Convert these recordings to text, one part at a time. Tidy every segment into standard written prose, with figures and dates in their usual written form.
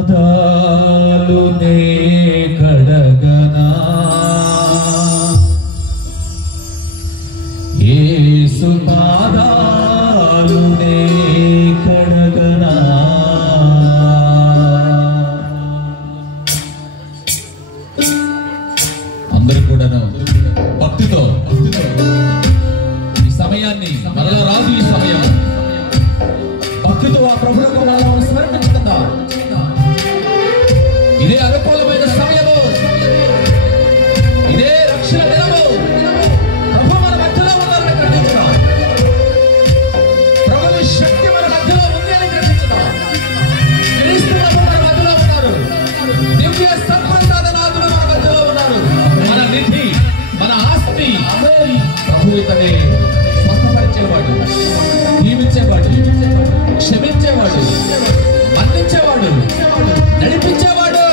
పాదాలునే కడగనా యేసు పాదాలునే కడగనా అందరూ కూడా భక్తితో ఈ సమయాన్ని మరలా రాదు. ఈ సమయం భక్తితో ఆ ప్రభువుకు మనం సమర్పించుకుందా. ఇదే అనుకూలమైన సమయము, ఇదే రక్షణ దినము. ప్రభు మన మధ్యలో ఉన్నారని గ్రహించడం, ప్రభుని శక్తి మన మధ్యలో ఉంది అని గ్రహించడం. క్రీస్తు ప్రభు మన మధ్యలో ఉన్నారు. దివ్య సంపన్నాథనాథుడు మన మధ్యలో ఉన్నారు. మన నిధి, మన ఆస్తి ప్రభు ఇతనే స్వస్థపరిచేవాడు, దీవించేవాడు, క్షమించేవాడు, మన్నించేవాడు, నడిపించేవాడు,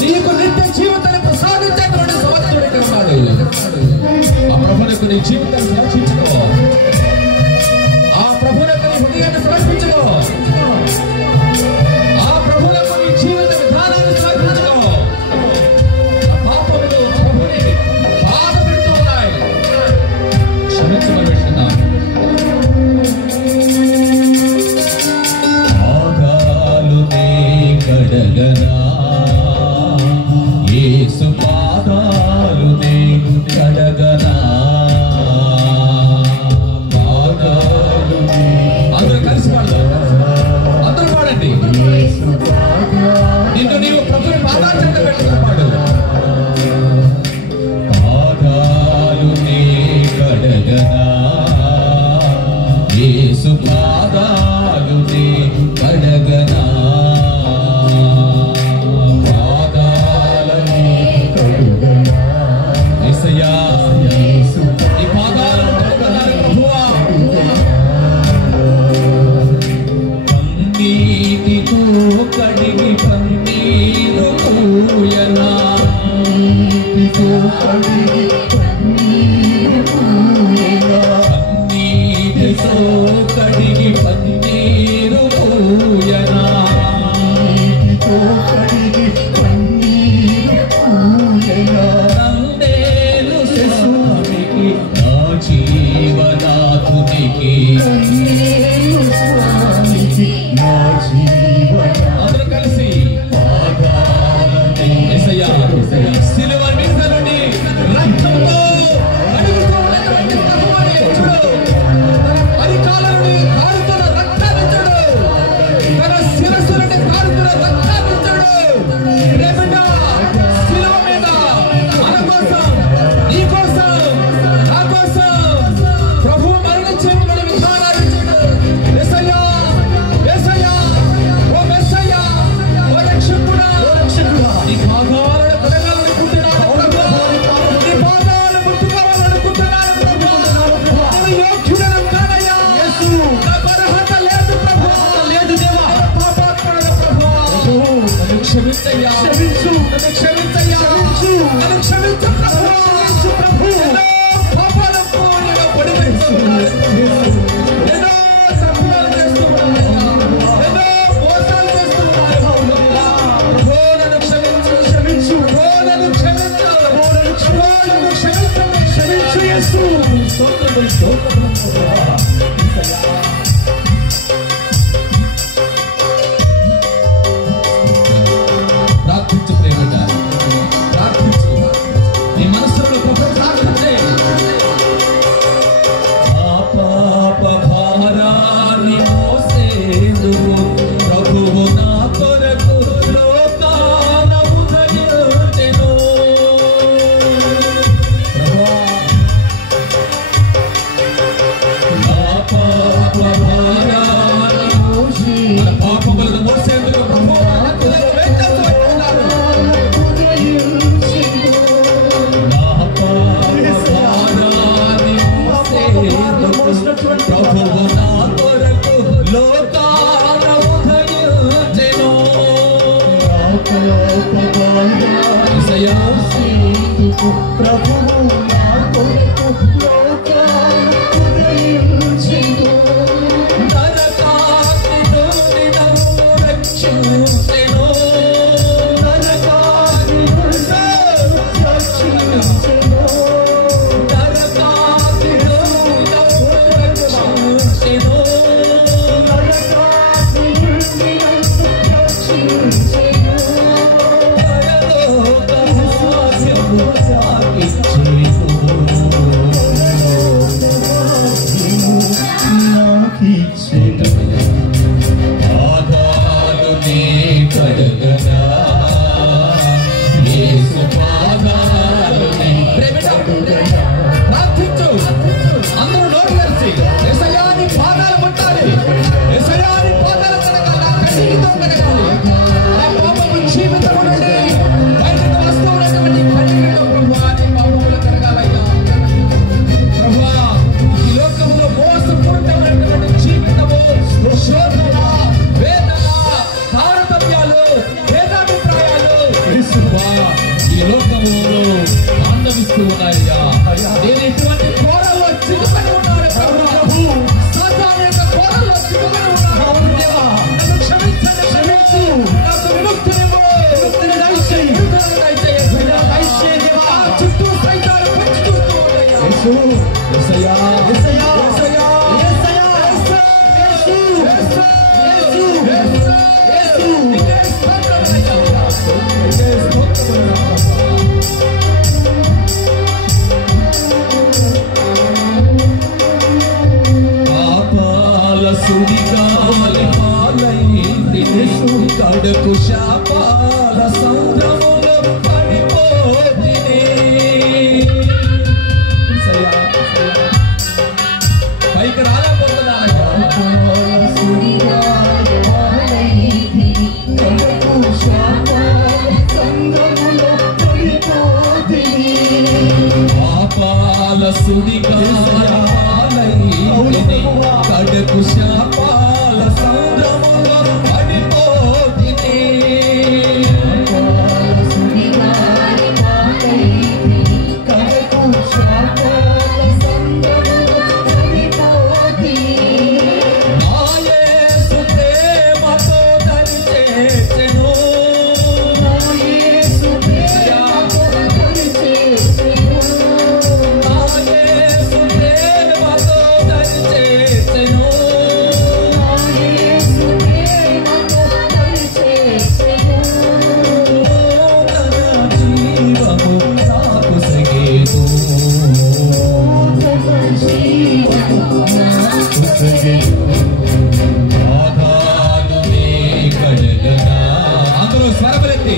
నీకు నిత్య జీవితాన్ని ప్రసాదించేటువంటి సమర్థుడిగా ఉన్నాడు. ఆ ప్రభువుకు నీ జీవితాన్ని సమర్పించుకో, ఆ ప్రభువుకు నీ హృదయాన్ని సమర్పించుకో, ఆ ప్రభువుకు నీ జీవిత విధానాన్ని సమర్పించుకో. పాపములు ప్రభువుని బాధ పెడుతూ ఉన్నాయి, క్షమించమని పెట్టుకున్నా. కడగనా యేసు పాదాలునే కడగనా. అందరూ కలిసి పాడదాం, అందరూ పాడండి. నిన్ను నీవు ప్రభుని పాదాల చెంత పెట్టుకున్నాడు. పాదాలునే కడగనా యేసు పాదాలునే కడగనా. కడిగి పన్నీరు పూయనా, పన్నీటితో కడిగి పన్నీరు పూయనా, నందేలు స్వామికి నా జీవనాథునికి. అందరూ కలిసి సిలువ మీద నుండి రక్తంతో కడుగుతున్నటువంటి ప్రభువుని చూడు. అరికాల నుండి కారుతున్న రక్తాన్ని చూడు, తన శిరస్సు నుండి కారుతున్న రక్తాన్ని చూడు. రేపట సిలువ మీద మన కోసం, నీ కోసం, నా కోసం ప్రభువు మరణించేటువంటి విధానాన్ని చూడు. యేసయ్యా, యేసయ్యా, ఓ మెస్సయ్యా, ఓ రక్షకుడా, నీ పాదాలను కడగాలనుకుంటున్నాను ప్రభువా, నీ పాదాలు ముట్టుకోవాలనుకుంటున్నాను ప్రభువా. నేను యోగ్యుడను కానయ్యా, నాకు అర్హత లేదు ప్రభువా, లేదు దేవా, పాపాత్ముడను ప్రభువా. నన్ను క్షమించయ్యా, నన్ను క్షమించయ్యా, నన్ను క్షమించు ప్రభువా. ఎన్నో పాపాలకు నేను పడిపోతున్నాను, ఎన్నో తప్పులు చేస్తున్నాను, ఎన్నో మోసాలు చేస్తున్నాను. ప్రభు నన్ను క్షమించు, క్షమించు, నన్ను క్షమించు, నన్ను క్షమించు, క్షమించు యేసు. ప్రార్థించు ప్రేమగా, ప్రార్థించు. నీ మనసులో ప్రభు ప్రార్థించే. ఆ పాప భారాన్ని మోసేందుకు ప్రభువు నా కొరకు లోకాన ఉదయించెను. ప్రభువా, నా పాప భారాన్ని మోసి, మన పాపములను మోసేందుకు ప్రభువు నా కొరకు వేంచేస్తున్నారు. నా పాప భారాన్ని మోసేందుకు ప్రభువు నా కొరకు లోకాన ఉదయించెను. యేసయ్యా, ప్రభువు నా కొరకు లోకాన ఉదయించెను. సుడిగాలి పాలైంది కడుపు శాపాల సముద్రములో పడిపోతిని. పైకి రాలేకపోతున్నాను. పాపాల సుడిగాలి కడుపు శాపాల సముద్రములో పడిపోతిని. అందరూ స్వరపరెత్తి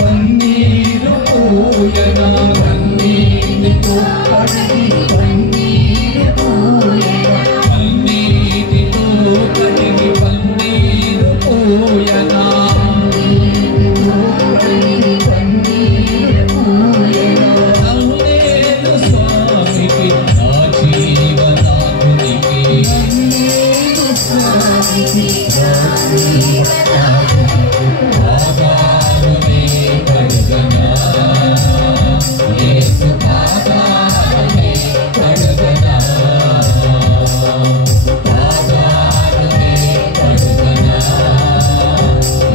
పన్నీరు పోయనా కన్నీటితో పన్నీరు పోయనా అవునేను స్వామికి నా జీవనాథునికి పాదాలునే కడగనా యేసు పాదాలునే కడగనా పాదాలునే కడగనా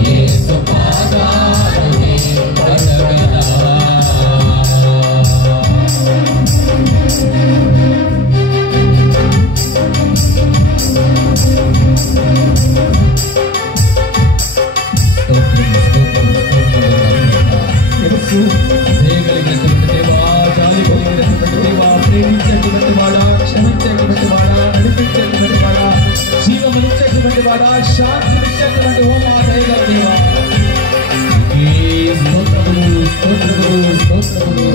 యేసు పాదాలునే కడగనా. చేయగలిగినటువంటి దేవా, జాలి కలిగినటువంటి దేవా, ప్రేమించేటువంటి వాడా, క్షమించేటువంటి వాడా, నడిపించేటువంటి వాడా, జీవమిచ్చేటువంటి వాడా, శాంతినిచ్చేటువంటి ఓ మా దయగల దేవా, స్తోత్రములు స్తోత్రములు స్తోత్రములు.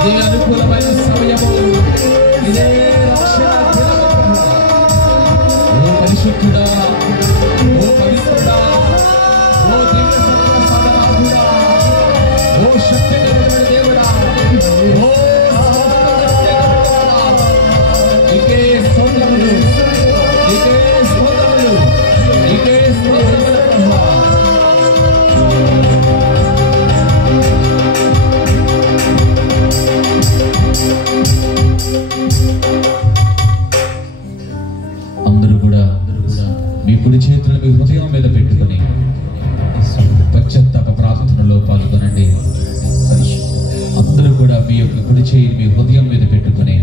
ఇదే అనుకూలమైన సమయము, ఇదే రక్షణ దినము. ఓ పరిశుద్ధుడా, ఓ పవిత్రుడా, ఓ దివ్య సర్వసాధారణుడా, ఓ శక్తి కలిగిన దేవుడా, ఓ నీకే స్తోత్రములు, నీకే స్తోత్రములు, నీకే స్తోత్రములు ప్రభువా. అందరూ కూడా మీ కుడి చేతులు మీ హృదయం మీద పెట్టుకుని పశ్చాత్తాప ప్రార్థనలో పాల్గొనండి. అందరూ కూడా మీ యొక్క కుడి చేయి మీ హృదయం మీద పెట్టుకుని,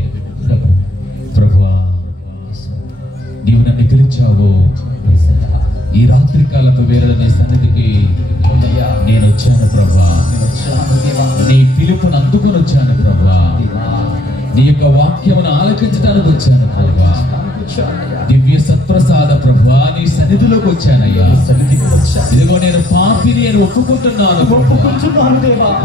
ప్రభువా నీవు నన్ను పిలిచావు, ఈ రాత్రి కాలపు వేళ నీ సన్నిధికి నేను వచ్చాను ప్రభువా, నీ పిలుపును అందుకొని వచ్చాను ప్రభువా, నీ యొక్క వాక్యమును ఆలకించడానికి వచ్చాను ప్రభువా, దివ్య సత్ప్రసాద ప్రభువా నీ సన్నిధిలోకి వచ్చానయ్యా. ఇదిగో నేను పాపిని అని ఒప్పుకుంటున్నాను,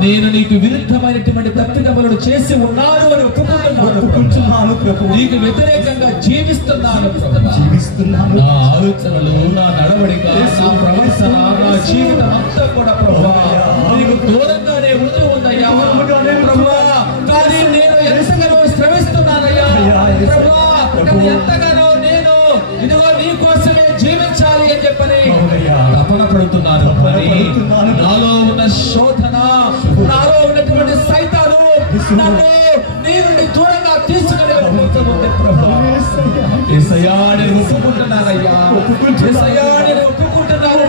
నేను నీకు విరుద్ధమైనటువంటి తప్పిదములను చేసి ఉన్నాను అని ఒప్పుకుంటున్నాను, నీకు వ్యతిరేకంగా జీవిస్తున్నాను ప్రభువా. నా ఆలోచనలు, నా నడవడిక, నా ప్రవర్తన, నా జీవితం అంతా కూడా ప్రభువా నీకు దూరంగానే ఉంటూ ఉందయ్యా ప్రభువా. కానీ నేను ఎంతగానో శ్రమిస్తున్నానయ్యా ప్రభువా, ఎంతగానో నేను ఇదిగో నీ కోసమే జీవించాలి అని చెప్పని తపన పడుతున్నాను. మరి నాలో ఉన్న శోధన, నాలో ఉన్నటువంటి సైతాను నన్ను నీ నుండి దూరంగా తీసుకుని యేసయ్యా నేను ఒప్పుకుంటున్నానయ్యా, యేసయ్యా నేను ఒప్పుకుంటున్నాను.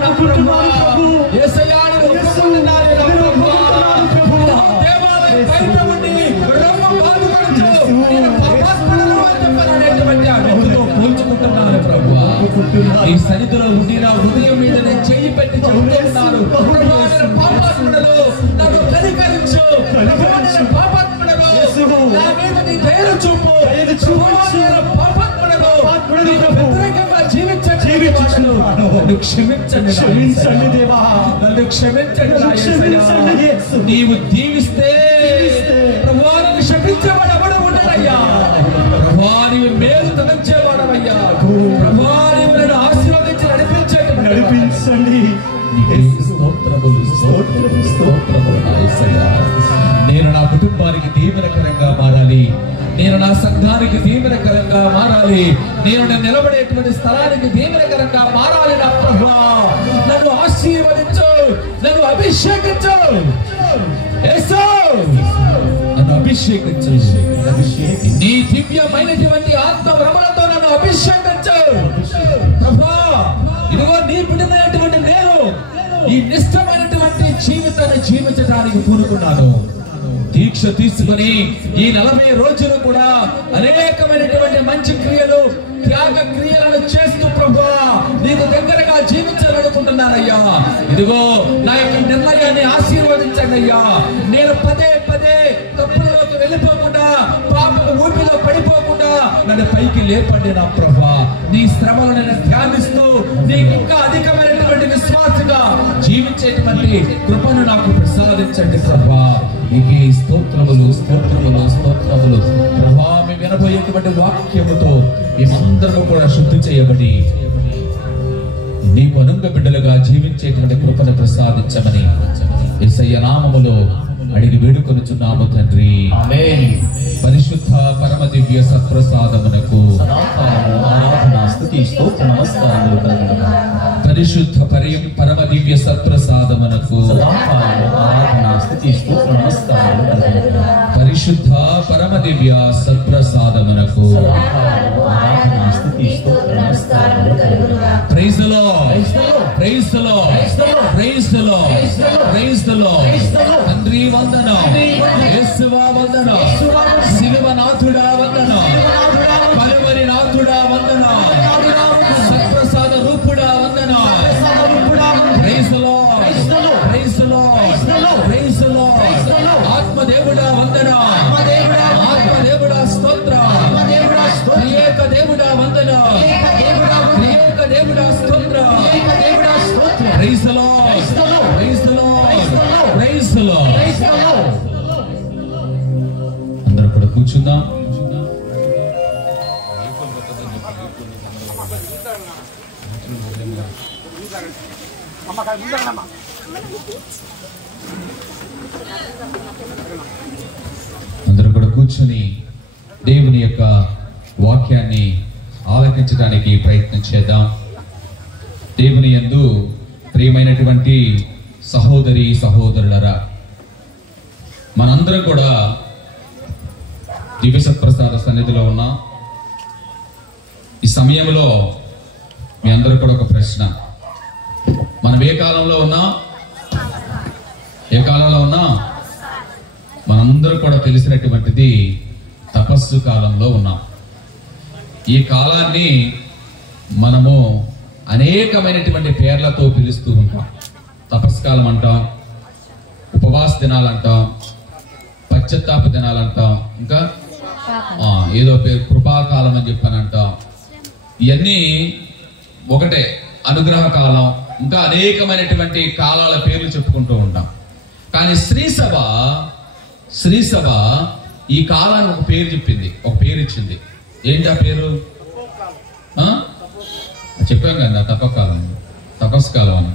నీ సన్నిధిలో ఉండి నా హృదయం మీద నేను చెయ్యి పెట్టి చెబుతున్నాను, పాపాత్ముడలో నన్ను కనికరించు, పాపాత్ముడలో నా మీద నీ దయను చూపు, పాపాత్ముడలో వ్యతిరేకంగా జీవించండి, నన్ను క్షమించండి దేవా, నన్ను క్షమించండి. నీవు దీవిస్తే ప్రభువా నన్ను శపించేవాడు ఎవడు ఉండడయ్యా, ప్రభువా నీవు మేలు తలంచేవాడవయ్యా, ప్రభువా నీవు నన్ను ఆశీర్వదించి నడిపించండి. నేను నా కుటుంబానికి దీవెనకరంగా మారాలి, నేను నా సంఘానికి దీవెనకరంగా మారాలి, నేను నిలబడేటువంటి స్థలానికి దీవెనకరంగా మారాలి. నా ప్రభువా నన్ను ఆశీర్వదించు, నన్ను అభిషేకించు, నన్ను అభిషేకించు, నీ దివ్యమైనటువంటి ఆత్మ భ్రమలతో నన్ను అభిషేకించు ప్రభువా. ఇదిగో నీ బిడ్డమైనటువంటి నేను ఈ నిష్టమైనటువంటి జీవితాన్ని జీవించడానికి పూనుకున్నాను. దీక్ష తీసుకుని ఈ 40 రోజులు కూడా అనేకమైనటువంటి మంచి క్రియలు, త్యాగ క్రియలను చేస్తూ ప్రభువా నీకు దగ్గరగా జీవించాలనుకుంటున్నానయ్యా. ఇదిగో నా యొక్క నిర్ణయాన్ని ఆశీర్వదించండి అయ్యా. నేను పదే పదే తప్పులలోకి వెళ్ళిపోకుండా, పాప ఊపిలో పడిపోకుండా నన్ను పైకి లేపండి నా ప్రభువా. నీ శ్రమలను నేను ధ్యానిస్తూ నీకు ఇంకా అధికమైనటువంటి విశ్వాసగా జీవించేటువంటి కృపను నాకు ప్రసాదించండి ప్రభువా. నీకే స్తోత్రములు స్తోత్రములు స్తోత్రములు ప్రభువా. మేము వినబోయేటువంటి వాక్యముతో మేమందరము కూడా శుద్ధి చేయబడి నీ పనుంగ బిడ్డలుగా జీవించేటువంటి కృపను ప్రసాదించమని యేసయ్య నామములో అడిగి వేడుకొనుచున్నాము తండ్రి, ఆమేన్. పరిశుద్ధ పరమ దివ్య సత్ప్రసాదమునకు పరిశుద్ధ పరమ దివ్య సత్ప్రసాదమునకు పరిశుద్ధ పరమ దివ్య సత్ప్రసాదమునకు praise the Lord, praise the Lord, praise the Lord, praise the Lord. తండ్రి వందనం, యేసువా వందనం, శిలువ నాథుడా వందనం, కలువరి నాథుడా వందనం, సత్ప్రసాద రూపుడా వందనం. Praise the Lord, praise the Lord, praise the Lord. ఆత్మదేవుడా వందనం, ఆత్మదేవుడా స్తోత్రం, త్రియేక దేవుడా వందనం, త్రియేక దేవుడా స్తోత్రం. Praise the Lord, praise the Lord, praise the Lord. అందరూ కూడా కూర్చుందాం. అందరూ కూడా కూర్చుని దేవుని యొక్క వాక్యాన్ని ఆలకించడానికి ప్రయత్నం చేద్దాం. దేవుని యందు ప్రియమైనటువంటి సహోదరి సహోదరులరా, మనందరం కూడా దివ్య సత్ప్రసాద సన్నిధిలో ఉన్నాం. ఈ సమయంలో మీ అందరూ కూడా ఒక ప్రశ్న, మనం ఏ కాలంలో ఉన్నా? ఏ కాలంలో ఉన్నా? మనందరూ కూడా తెలిసినటువంటిది తపస్సు కాలంలో ఉన్నాం. ఈ కాలాన్ని మనము అనేకమైనటువంటి పేర్లతో పిలుస్తూ ఉంటాం. తపస్కాలం అంటాం, ఉపవాస దినాలు అంటాం, పశ్చాత్తాప దినాలు అంటాం, ఇంకా ఏదో పేరు కృపాకాలం అని చెప్పని అంటాం. ఇవన్నీ ఒకటే, అనుగ్రహ కాలం, ఇంకా అనేకమైనటువంటి కాలాల పేర్లు చెప్పుకుంటూ ఉంటాం. కానీ శ్రీసభ ఈ కాలాన్ని ఒక పేరు చెప్పింది, ఒక పేరు ఇచ్చింది. ఏంటి ఆ పేరు? చెప్పాం కదా, తపస్కాలం, తపస్కాలం అని.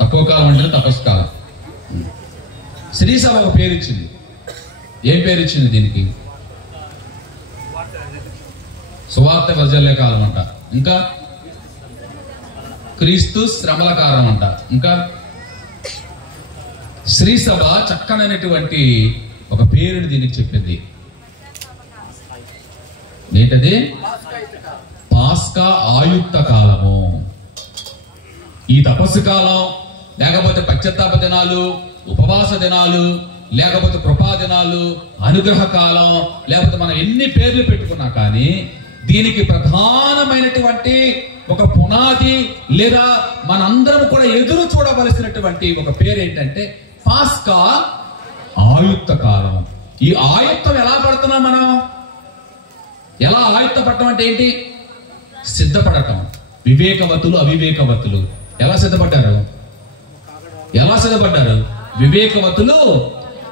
తక్కువ కాలం అంటే తపస్కాలం. శ్రీసభ ఒక పేరు ఇచ్చింది. ఏం పేరు ఇచ్చింది దీనికి? సువార్త ప్రజలే కాలం అంట, ఇంకా క్రీస్తు శ్రమల కాలం అంట, ఇంకా శ్రీసభ చక్కనైనటువంటి ఒక పేరుని దీనికి చెప్పింది. ఏంటది? పాస్కా ఆయుక్త కాలము. ఈ తపస్సు కాలం, లేకపోతే పశ్చాత్తాప దినాలు, ఉపవాస దినాలు, లేకపోతే కృపా దినాలు, అనుగ్రహ కాలం, లేకపోతే మనం ఎన్ని పేర్లు పెట్టుకున్నా కానీ దీనికి ప్రధానమైనటువంటి ఒక పునాది లేదా మనందరం కూడా ఎదురు చూడవలసినటువంటి ఒక పేరు ఏంటంటే పాస్కా ఆయుక్త కాలం. ఈ ఆయుక్తం ఎలా పడుతున్నాం మనం? ఎలా ఆయుక్త పడటం అంటే ఏంటి? సిద్ధపడటం. వివేకవతులు అవివేకవతులు ఎలా సిద్ధపడ్డారు? వివేకవతులు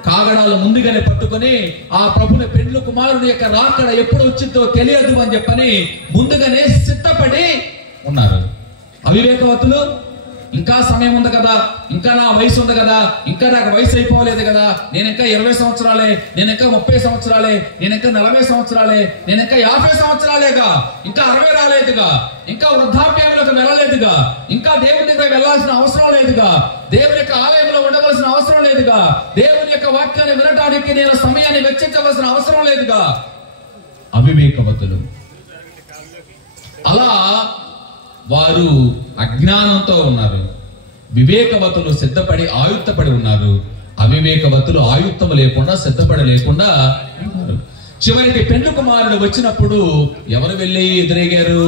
కాగడాలు ముందుగానే పట్టుకొని ఆ ప్రభుని పెండ్లి కుమారుడి యొక్క రాకడ ఎప్పుడు వచ్చిందో తెలియదు అని చెప్పని ముందుగానే సిద్ధపడి ఉన్నారు. అవివేకవతులు ఇంకా సమయం ఉంది కదా, ఇంకా నా వయసు ఉంది కదా, ఇంకా నాకు వయసు అయిపోలేదు కదా, నేను ఇంకా 20 సంవత్సరాలే, నేను ఇంకా 30 సంవత్సరాలే, నేను ఇంకా 40 సంవత్సరాలే, నేను ఇంకా 50 సంవత్సరాలేగా, ఇంకా 60 రాలేదుగా, ఇంకా వృద్ధాప్యంలోకి వెళ్ళలేదుగా, ఇంకా దేవుని దగ్గర వెళ్ళాల్సిన అవసరం లేదుగా, దేవుని యొక్క ఆలయంలో ఉండవలసిన అవసరం లేదుగా, దేవుని యొక్క వాక్యాన్ని వినడానికి నేను సమయాన్ని వెచ్చించవలసిన అవసరం లేదుగా. అవివేకవతులు. అలా వారు అజ్ఞానంతో ఉన్నారు. వివేకవతులు సిద్ధపడి ఆయుక్తపడి ఉన్నారు. అవివేకవతులు ఆయుక్తము లేకుండా సిద్ధపడి లేకుండా ఉన్నారు. చివరికి పెండ్లి కుమారుడు వచ్చినప్పుడు ఎవరు వెళ్ళి ఎదురేగారు?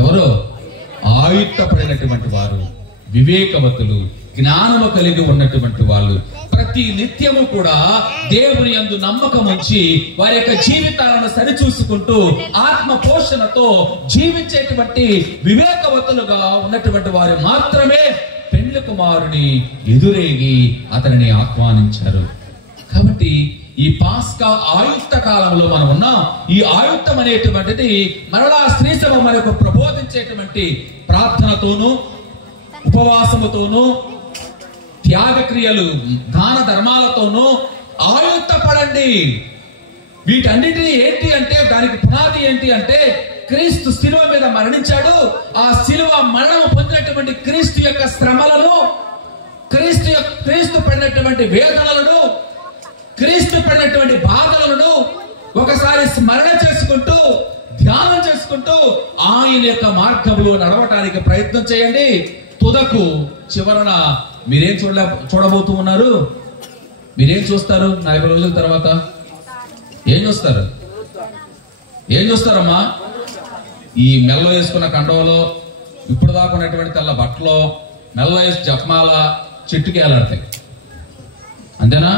ఎవరు? ఆయుక్తపడినటువంటి వారు, వివేకవతులు, జ్ఞానము కలిగి ఉన్నటువంటి వాళ్ళు. ప్రతి నిత్యము కూడా దేవుని యందు నమ్మకం ఉంచి వారి యొక్క జీవితాలను సరిచూసుకుంటూ ఆత్మ పోషణతో జీవించేటువంటి వివేకవతులుగా ఉన్నటువంటి వారు మాత్రమే పెండ్లి కుమారుని ఎదురేగి అతనిని ఆహ్వానించారు. కాబట్టి ఈ పాస్కా ఆయుక్త కాలంలో మనం ఉన్నాం. ఈ ఆయుక్తం అనేటువంటిది మరలా స్త్రీ సభ మనకు ప్రబోధించేటువంటి ప్రార్థనతోనూ ఉపవాసముతోనూ త్యాగ క్రియలు దాన ధర్మాలతోనూ ఆయుక్తపడండి. వీటన్నిటిని ఏంటి అంటే దానికి పునాది ఏంటి అంటే క్రీస్తు శిలువ మీద మరణించాడు. ఆ శిలువ మరణం పొందినటువంటి క్రీస్తు యొక్క శ్రమలను, క్రీస్తు పడినటువంటి వేదనలను, క్రీస్తు పడినటువంటి బాధలను ఒకసారి స్మరణ చేసుకుంటూ ధ్యానం చేసుకుంటూ ఆయన యొక్క మార్గంలో నడవటానికి ప్రయత్నం చేయండి. తుదకు చివరన మీరేం చూడబోతూ ఉన్నారు? మీరేం చూస్తారు? 40 రోజుల తర్వాత ఏం చూస్తారు? ఏం చూస్తారమ్మా? ఈ మెల్ల వేసుకున్న కండవలో, ఇప్పుడు దాకా ఉన్నటువంటి తెల్ల బట్టలో, మెల్ల వేసి జపమాల చెట్టుకి వేలాడతాయి. అంతేనా?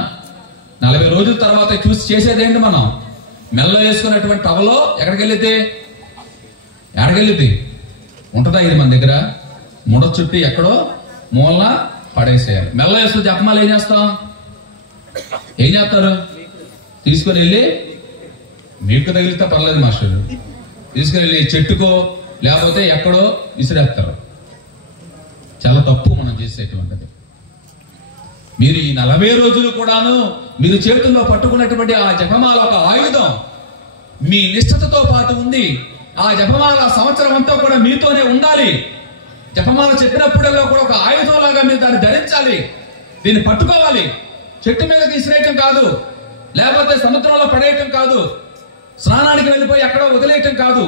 40 రోజుల తర్వాత చూసి చేసేదేంటి మనం? మెల్ల వేసుకున్నటువంటి టవలో ఎక్కడికి వెళ్ళిద్ది? ఉంటుందా ఇది మన దగ్గర? ముడ చుట్టి ఎక్కడో మూలన పడేసేయాలి. మెల్ల వేసుకుని జపమాలు ఏం చేస్తారు? తీసుకుని వెళ్ళి, మీకు తగిలితే పర్లేదు మాస్టర్, తీసుకుని వెళ్ళి చెట్టుకో లేకపోతే ఎక్కడో విసిరేస్తారు. చాలా తప్పు మనం చేసేటువంటిది. మీరు ఈ 40 రోజులు కూడాను మీరు చేతుల్లో పట్టుకున్నటువంటి ఆ జపమాల ఒక ఆయుధం మీ నిష్ఠతతో పాటు ఉంది. ఆ జపమాల సంవత్సరం అంతా కూడా మీతోనే ఉండాలి. జపమాల చెప్పినప్పుడల్లా కూడా ఒక ఆయుధం లాగా మీరు దాన్ని ధరించాలి. దీన్ని పట్టుకోవాలి. చెట్టు మీదకి విసిరేయటం కాదు, లేకపోతే సముద్రంలో పడేయటం కాదు, స్నానానికి వెళ్ళిపోయి ఎక్కడో వదిలేయటం కాదు.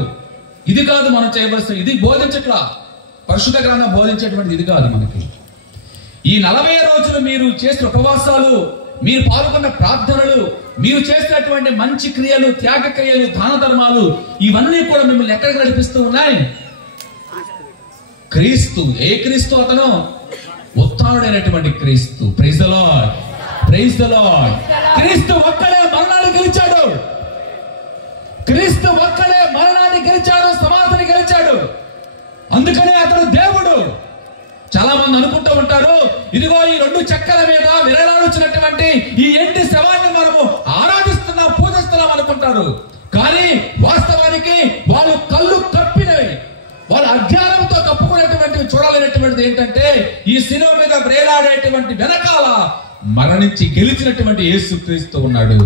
ఇది కాదు మనం చేయవలసిన. ఇది బోధించట్లా, పరిశుద్ధ గ్రంథం బోధించేటువంటి ఇది కాదు మనకి. ఈ 40 రోజులు మీరు చేసిన ఉపవాసాలు, మీరు పాల్గొన్న ప్రార్థనలు, మీరు చేసినటువంటి మంచి క్రియలు, త్యాగ క్రియలు, దాన ధర్మాలు, ఇవన్నీ కూడా మిమ్మల్ని ఎక్కడికి నడిపిస్తూ ఉన్నాయి? క్రీస్తు. ఏ క్రీస్తు? అతను ఉత్థానుడైనటువంటి క్రీస్తు. Praise the Lord, praise the Lord. క్రీస్తు ఒక్కడే మరణాన్ని గెలిచాడు. క్రీస్తు ఒక్కడే మరణాన్ని గెలిచాడు, సమాధిని గెలిచాడు. అందుకనే అతడు దేవుడు. చాలా మంది అనుకుంటూ ఉంటారు, ఇదిగో ఈ 2 చెక్కల మీద విరలాడుచున్నటువంటి ఈ ఎండి శవాన్ని మనము ఆరాధిస్తున్నాం, పూజిస్తున్నాం అనుకుంటారు. కానీ వాస్తవానికి వాళ్ళు కళ్ళు కప్పినవి, వాళ్ళ అజ్ఞానంతో కప్పుకునేటువంటివి చూడాలనేటువంటిది ఏంటంటే ఈ శిలువ మీద వేలాడేటువంటి వెనకాల మరణించి గెలిచినటువంటి యేసుక్రీస్తు ఉన్నాడు.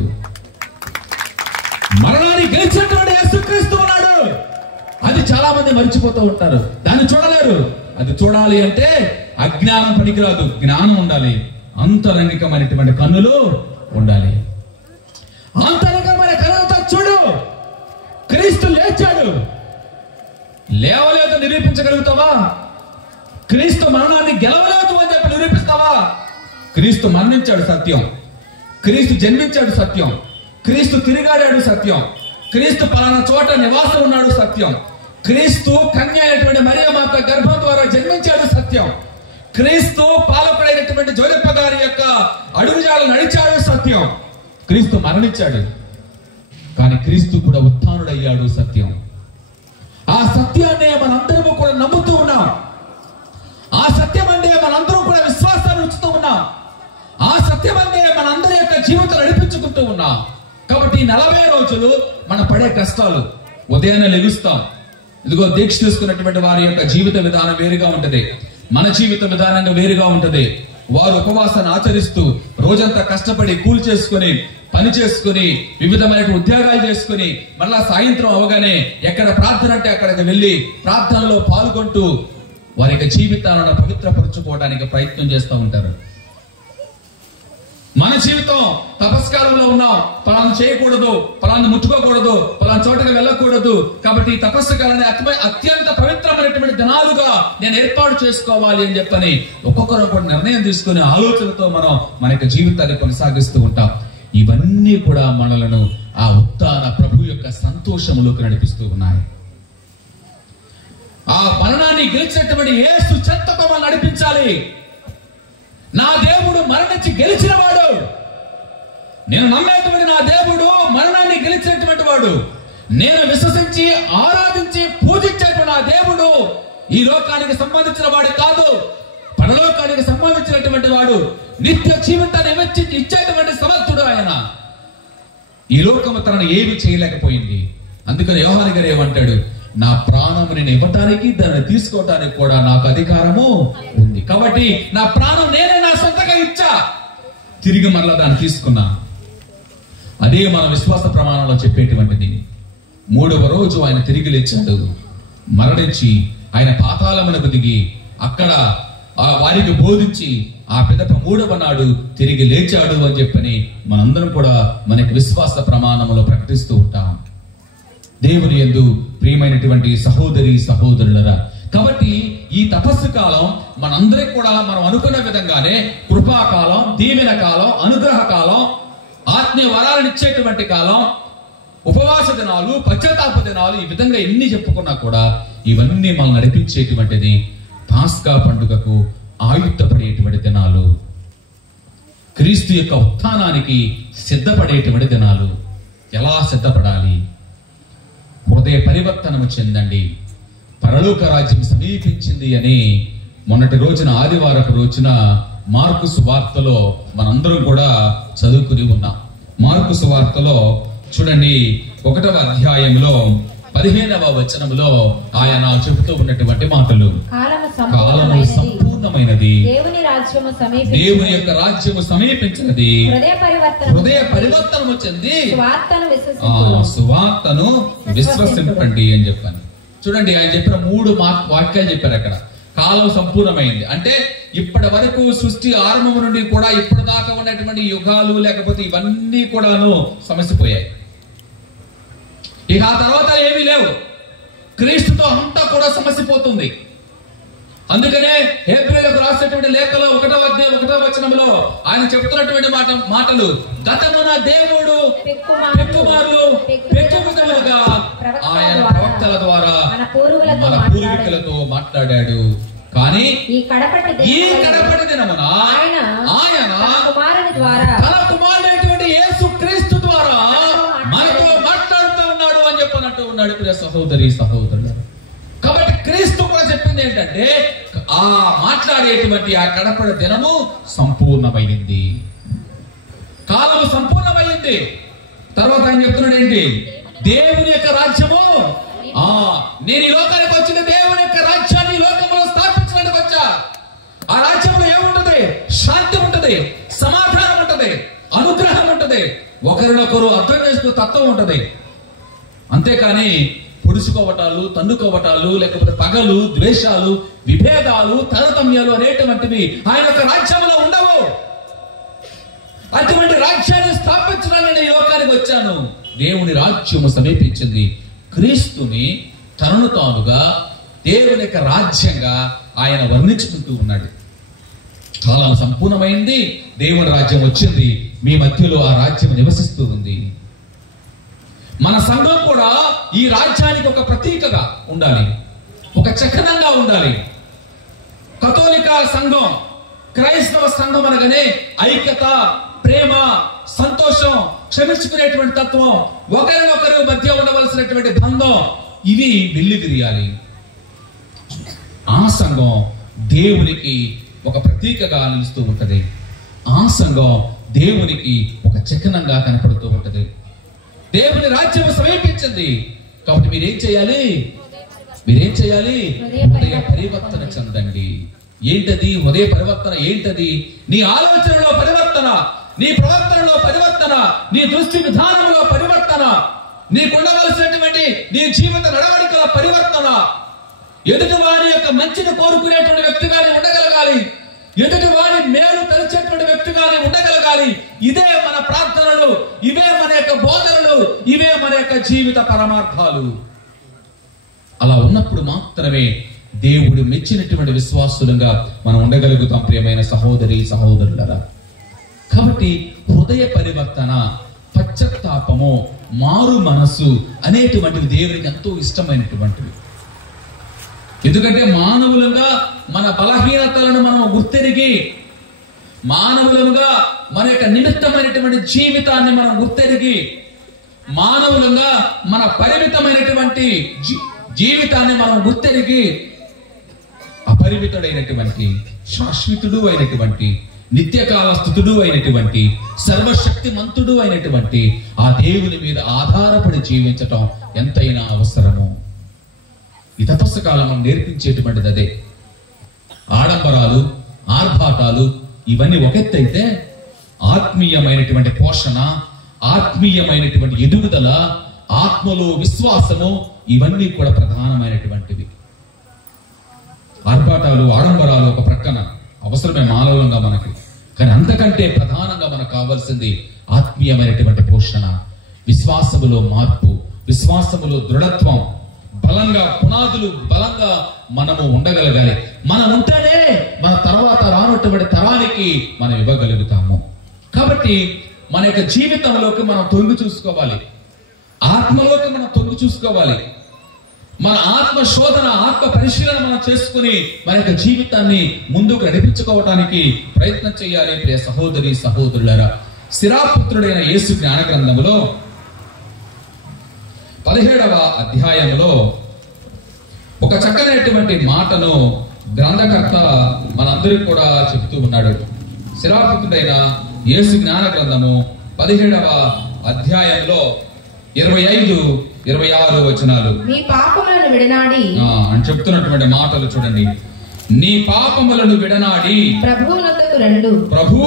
మరణాన్ని గెలిచినటువంటి యేసుక్రీస్తు ఉన్నాడు. అది చాలా మంది మర్చిపోతూ ఉంటారు. దాన్ని చూడలేరు. అది చూడాలి అంటే అజ్ఞానం పనికిరాదు, జ్ఞానం ఉండాలి. అంతరంగికమైనటువంటి కన్నులు ఉండాలి. అంతరంగమైన కన్నులతో చూడు. క్రీస్తు లేచాడు. లేవలేదు నిరూపించగలుగుతావా? క్రీస్తు మరణాన్ని గెలవలేదు అని చెప్పి నిరూపిస్తావా? క్రీస్తు మరణించాడు సత్యం, క్రీస్తు జన్మించాడు సత్యం, క్రీస్తు తిరిగాడాడు సత్యం, క్రీస్తు పలానా చోట నివాసం ఉన్నాడు సత్యం, క్రీస్తు కన్య అయినటువంటి మరియమాత గర్భం ద్వారా జన్మించాడు, సత్యం. క్రీస్తు పాలకుడైనటువంటి జోసెఫ్ గారి యొక్క అడుగుజాడలు నడిచాడు, సత్యం. క్రీస్తు మరణించాడు, కానీ క్రీస్తు కూడా ఉత్థానుడయ్యాడు, సత్యం. ఆ సత్యాన్ని మనందరము కూడా నమ్ముతూ ఉన్నాం. ఆ సత్యం అంటే మనందరం కూడా విశ్వాసాన్ని ఉంచుతూ ఉన్నాం. ఆ సత్యం అంటే మనందరి యొక్క జీవితం నడిపించుకుంటూ ఉన్నాం. కాబట్టి 40 రోజులు మనం పడే కష్టాలు, ఉదయాన్నే లెగుస్తాం. ఇదిగో దీక్ష తీసుకున్నటువంటి వారి యొక్క జీవిత విధానం వేరుగా ఉంటది, మన జీవిత విధానంగా వేరుగా ఉంటది. వారు ఉపవాసాన్ని ఆచరిస్తూ రోజంతా కష్టపడి కూలి చేసుకుని, పని చేసుకుని, వివిధమైన ఉద్యోగాలు చేసుకుని, మళ్ళా సాయంత్రం అవగానే ఎక్కడ ప్రార్థన అంటే అక్కడికి వెళ్ళి ప్రార్థనలో పాల్గొంటూ వారి యొక్క జీవితాలను పవిత్రపరచుకోవడానికి ప్రయత్నం చేస్తూ ఉంటారు. మన జీవితం తపస్కాలంలో ఉన్నాం, పలానా చేయకూడదు, పలానా ముట్టుకోకూడదు, పలానా చోటకి వెళ్ళకూడదు. కాబట్టి ఈ తపస్సు కాలాన్ని అత్యంత పవిత్రమైనటువంటి దినాలుగా నేను ఏర్పాటు చేసుకోవాలి అని చెప్పని ఒక్కొక్కరు ఒక నిర్ణయం తీసుకునే ఆలోచనతో మనం మన యొక్క జీవితాన్ని కొనసాగిస్తూ ఉంటాం. ఇవన్నీ కూడా మనలను ఆ ఉత్థాన ప్రభు యొక్క సంతోషములోకి నడిపిస్తూ ఉన్నాయి. ఆ మరణాన్ని గెలిచినటువంటి యేసు చెత్తతో మనం నడిపించాలి. నా దేవుడు మరణించి గెలిచిన వాడు, నేను నమ్మేటువంటి నా దేవుడు మరణాన్ని గెలిచినటువంటి వాడు, నేను విశ్వసించి ఆరాధించి పూజించేటువంటి నా దేవుడు ఈ లోకానికి సంబంధించిన వాడు కాదు, పరలోకానికి సంబంధించినటువంటి వాడు, నిత్య జీవితాన్ని ఇచ్చేటువంటి సమర్థుడు ఆయన. ఈ లోకము తనను ఏమి చేయలేకపోయింది. అందుకని యోహాను గారు ఏమంటాడు, నా ప్రాణము నేను ఇవ్వటానికి దాన్ని తీసుకోవటానికి కూడా నాకు అధికారము ఉంది. కాబట్టి నా ప్రాణం నేనే నా సొంతగా ఇచ్చా, తిరిగి మరలా దాన్ని తీసుకున్నా. అదే మన విశ్వాస ప్రమాణంలో చెప్పేటువంటిది. 3వ రోజు ఆయన తిరిగి లేచాడు, మరణించి ఆయన పాతాళమునకు దిగి అక్కడ వారికి బోధించి ఆ పిదప 3వ నాడు తిరిగి లేచాడు అని చెప్పని మనందరం కూడా మనకి విశ్వాస ప్రమాణంలో ప్రకటిస్తూ ఉంటాం. దేవుని యందు ప్రియమైనటువంటి సహోదరి సహోదరులరా, కాబట్టి ఈ తపస్సు కాలం మనందరికి కూడా మనం అనుకున్న విధంగానే కృపాకాలం, దీవెన కాలం, అనుగ్రహ కాలం, ఆత్మీయ వరాలను ఇచ్చేటువంటి కాలం, ఉపవాస దినాలు, పశ్చాత్తాప దినాలు, ఈ విధంగా ఎన్ని చెప్పుకున్నా కూడా ఇవన్నీ మనం నడిపించేటువంటిది పాస్కా పండుగకు ఆయుత్తపడేటువంటి దినాలు, క్రీస్తు యొక్క ఉత్థానానికి సిద్ధపడేటువంటి దినాలు. ఎలా సిద్ధపడాలి? హృదయ పరివర్తనము చెందండి, పరలోక రాజ్యం సమీపించింది అని మొన్నటి రోజున ఆదివారపు రోజున మార్కు సువార్తలో మనందరం కూడా చదువుకుని ఉన్నాం. మార్కు సువార్తలో చూడండి 1వ అధ్యాయంలో 15వ వచనంలో ఆయన చెబుతూ ఉన్నటువంటి మాటలు, కాలము సంపూర్ణమైనది, దేవుని యొక్క రాజ్యము సమీపించినది, హృదయ పరివర్తనము చెంది సువార్తను విశ్వసింపండి అని చెప్పాను. చూడండి ఆయన చెప్పిన 3 వాక్యాలు చెప్పారు అక్కడ. కాలం సంపూర్ణమైంది అంటే ఇప్పటి వరకు సృష్టి ఆరంభం నుండి కూడా ఇప్పటిదాకా ఉన్నటువంటి యుగాలు లేకపోతే ఇవన్నీ కూడాను సమసిపోయాయి. ఇక ఆ తర్వాత ఏమీ లేవు. క్రీస్తుతో అంతా కూడా సమసిపోతుంది. అందుకనే హెబ్రీయులకు రాసినటువంటి లేఖలో 1వ అధ్యాయం 1వ వచనంలో ఆయన చెప్తున్నటువంటి మాటలు, గతమున దేవుడు పెక్కుముగా ఆయన ప్రవక్తల ద్వారా మన పూర్వీకులతో మాట్లాడాడు. కానీ ఈ కడపటి దినమున ఆయన తన కుమారుడైనటువంటి యేసు క్రీస్తు ద్వారా మనతో మాట్లాడుతూ ఉన్నాడు అని చెప్పనట్టు ఉన్నాడు ప్రియ సహోదరి సహోదరులు. కాబట్టి క్రీస్తు కూడా చెప్పింది ఏంటంటే ఆ మాట్లాడేటువంటి ఆ కడపటి దినము సంపూర్ణమైంది, కాలము సంపూర్ణమైంది. తర్వాత ఆయన చెప్తున్నాడు ఏంటి? దేవుని యొక్క రాజ్యము, నేను ఈ లోకానికి వచ్చిన దేవుని యొక్క రాజ్యాన్ని ఈ లోకంలో స్థాపించడానికి వచ్చా. ఆ రాజ్యంలో ఏముంటది? శాంతి ఉంటది, సమాధానం ఉంటది, అనుగ్రహం ఉంటది, ఒకరినొకరు అర్థం చేసుకునే తత్వం ఉంటది. అంతేకాని పొడుచుకోవటాలు, తన్నుకోవటాలు, లేకపోతే పగలు, ద్వేషాలు, విభేదాలు, తారతమ్యాలు అనేటువంటివి ఆయన యొక్క రాజ్యంలో ఉండవు. అటువంటి రాజ్యాన్ని స్థాపించడానికి నేను ఈ లోకానికి వచ్చాను. దేవుని రాజ్యము సమీపించింది. క్రీస్తుని తనను తానుగా దేవుని యొక్క రాజ్యంగా ఆయన వర్ణించుకుంటూ ఉన్నాడు. కాలం సంపూర్ణమైంది, దేవుని రాజ్యం వచ్చింది, మీ మధ్యలో ఆ రాజ్యం నివసిస్తూ ఉంది. మన సంఘం కూడా ఈ రాజ్యానికి ఒక ప్రతీకగా ఉండాలి, ఒక చక్రంగా ఉండాలి. కథోలిక సంఘం, క్రైస్తవ సంఘం అనగానే ఐక్యత, ప్రేమ, సంతోషం, క్షమించుకునేటువంటి తత్వం, ఒకరినొకరు మధ్య ఉండవలసినటువంటి బంధం, ఇవి వెల్లివిరియాలి. ఆ సంఘం దేవునికి ఒక ప్రతీకగా నిలుస్తూ ఉంటది. ఆ సంఘం దేవునికి ఒక చిహ్నంగా కనపడుతూ ఉంటది. దేవుని రాజ్యం సమీపించింది కాబట్టి మీరేం చేయాలి? హృదయ పరివర్తన చెందండి. ఏంటది హృదయ పరివర్తన? ఏంటది? నీ ఆలోచనలో పరివర్తన, నీ ప్రవర్తనలో పరివర్తన, నీ దృష్టి విధానంలో పరివర్తన, నీకుండవలసినటువంటి నీ జీవిత నడవడికల పరివర్తన. ఎదుటి వారి యొక్క మంచిని కోరుకునేటువంటి వ్యక్తిగానే ఉండగలగాలి, ఎదుటి వారి మేలు తలిచేటువంటి వ్యక్తిగానే ఉండగలగాలి. ఇదే మన ప్రార్థనలు, ఇవే మన యొక్క బోధనలు, ఇవే మన యొక్క జీవిత పరమార్థాలు. అలా ఉన్నప్పుడు మాత్రమే దేవుడు మెచ్చినటువంటి విశ్వాసులుగా మనం ఉండగలుగుతాం. ప్రియమైన సహోదరి సహోదరులరా, కాబట్టి హృదయ పరివర్తన, పశ్చాత్తాపము, మారు మనసు అనేటువంటివి దేవునికి ఎంతో ఇష్టమైనటువంటివి. ఎందుకంటే మానవులుగా మన బలహీనతలను మనం గుర్తెరిగి, మానవులుగా మన యొక్క నిమిత్తమైనటువంటి జీవితాన్ని మనం గుర్తెరిగి, మానవులుగా మన పరిమితమైనటువంటి జీవితాన్ని మనం గుర్తెరిగి, అపరిమితుడైనటువంటి, శాశ్వతుడు అయినటువంటి, నిత్యకాల స్థుతుడు అయినటువంటి, సర్వశక్తిమంతుడు అయినటువంటి ఆ దేవుని మీద ఆధారపడి జీవించటం ఎంతైనా అవసరము. ఈ తపస్సుకాలం మనం నేర్పించేటువంటిది అదే. ఆడంబరాలు, ఆర్భాటాలు ఇవన్నీ ఒకెత్తైతే ఆత్మీయమైనటువంటి పోషణ, ఆత్మీయమైనటువంటి ఎదుగుదల, ఆత్మలో విశ్వాసము, ఇవన్నీ కూడా ప్రధానమైనటువంటివి. ఆర్భాటాలు, ఆడంబరాలు ఒక ప్రక్కన అవసరమే మానవులంగా మనకి, కానీ అంతకంటే ప్రధానంగా మనకు కావాల్సింది ఆత్మీయమైనటువంటి పోషణ, విశ్వాసములో మార్పు, విశ్వాసములో దృఢత్వం, బలంగా పునాదులు బలంగా మనము ఉండగలగాలి. మనం ఉంటేనే మన తర్వాత రానటువంటి తరానికి మనం ఇవ్వగలుగుతాము. కాబట్టి మన యొక్క జీవితంలోకి మనం తొంగి చూసుకోవాలి, ఆత్మలోకి మనం తొంగి చూసుకోవాలి. మన ఆత్మ శోధన, ఆత్మ పరిశీలన మనం చేసుకుని మన యొక్క జీవితాన్ని ముందుకు నడిపించుకోవటానికి ప్రయత్నం చేయాలి. ప్రియ సహోదరి సహోదరులారా, సిరాపుత్రుడైన యేసు జ్ఞాన గ్రంథంలో 17వ అధ్యాయంలో ఒక చక్కనైనటువంటి మాటను గ్రంథకర్త మనందరికీ కూడా చెబుతూ ఉన్నాడు. సిరాపుత్రుడైన యేసు జ్ఞాన గ్రంథము 17వ అధ్యాయంలో 25, 26 వచనాలు. నీ పాపములను విడనాడి అని చెప్తున్నటువంటి మాటలు చూడండి. నీ పాపములను విడనాడి ప్రభువు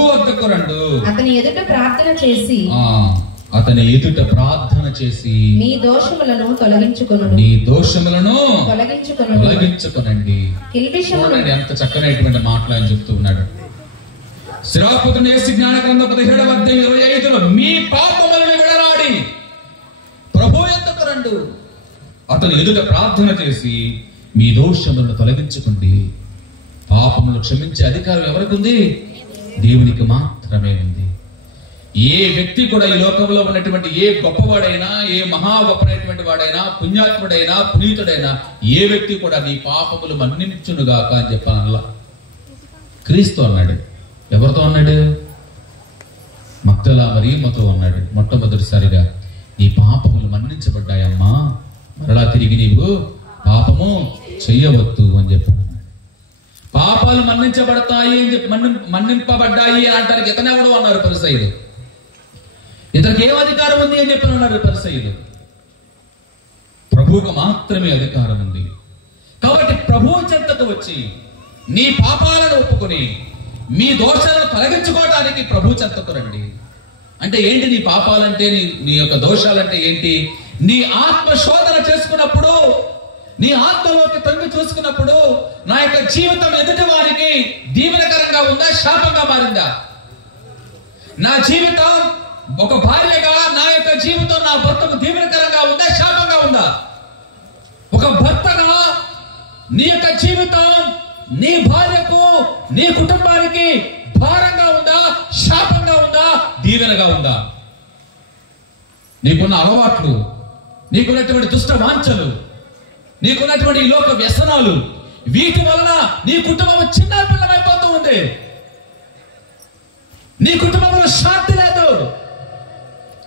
వద్దకు రండు, అతని ఎదుట ప్రార్థన చేసి నీ దోషములను తొలగించుకొనండి. చూడండి ఎంత చక్కనైనటువంటి మాటలు అని చెప్తూ ఉన్నాడు. సిరాపుత్రుని యేసు జ్ఞాన గ్రంథం 17వ అధ్యాయం 25లో మీ పాపములను విడనాడి ప్రభు యొద్దకు రండు, అతని ఎదుట ప్రార్థన చేసి మీ దోషములను తొలగించుకోండి. పాపములు క్షమించే అధికారం ఎవరికి ఉంది? దేవునికి మాత్రమే ఉంది. ఏ వ్యక్తి కూడా ఈ లోకంలో ఉన్నటువంటి ఏ గొప్పవాడైనా, ఏ మహా గొప్పనైనటువంటి వాడైనా, పుణ్యాత్ముడైనా, పునీతుడైనా ఏ వ్యక్తి కూడా నీ పాపములు మన్నించునుగాక అని చెప్పానల్లా. క్రీస్తు అన్నాడు. ఎవరితో అన్నాడు? మగ్దలా మరియమ్మతో అన్నాడు. మొట్టమొదటిసారిగా నీ పాపములు మన్నించబడ్డాయమ్మా, మరలా తిరిగి నీవు పాపము చెయ్యవద్దు అని చెప్పాడు. పాపాలు మన్నించబడతాయి అని చెప్పి మన్నింపబడ్డాయి అంటారు. ఇతనెవడు అన్నారు పరిసయ్యులు. ఇతనికి ఏం అధికారం ఉంది అని చెప్పి అన్నారు పరిసయ్యులు. ప్రభువుకు మాత్రమే అధికారం ఉంది. కాబట్టి ప్రభువు చెంతకు వచ్చి నీ పాపాలను ఒప్పుకొని మీ దోషాలను తొలగించుకోవడానికి ప్రభు చెంతకు రండి. అంటే ఏంటి నీ పాపాలంటే, నీ యొక్క దోషాలంటే ఏంటి? నీ ఆత్మ శోధన చేసుకున్నప్పుడు, నీ ఆత్మలోకి తొంగి చూసుకున్నప్పుడు నా యొక్క జీవితం ఎదుటి వారికి దీవెనకరంగా ఉందా, శాపంగా మారిందా? నా జీవితం ఒక భార్యగా, నా యొక్క జీవితం నా భర్తకు దీవెనకరంగా ఉందా, శాపంగా ఉందా? ఒక భర్తగా నీ యొక్క జీవితం నీ భార్యకు, నీ కుటుంబానికి భారంగా ఉందా, శాపంగా ఉందా, దీవెనగా ఉందా? నీకున్న అలవాట్లు, నీకున్నటువంటి దుష్ట వాంఛలు, నీకున్నటువంటి ఈ లోక వ్యసనాలు, వీటి వలన నీ కుటుంబం చిన్న పిల్లమైపోతూ ఉంది. నీ కుటుంబంలో శాంతి లేదు,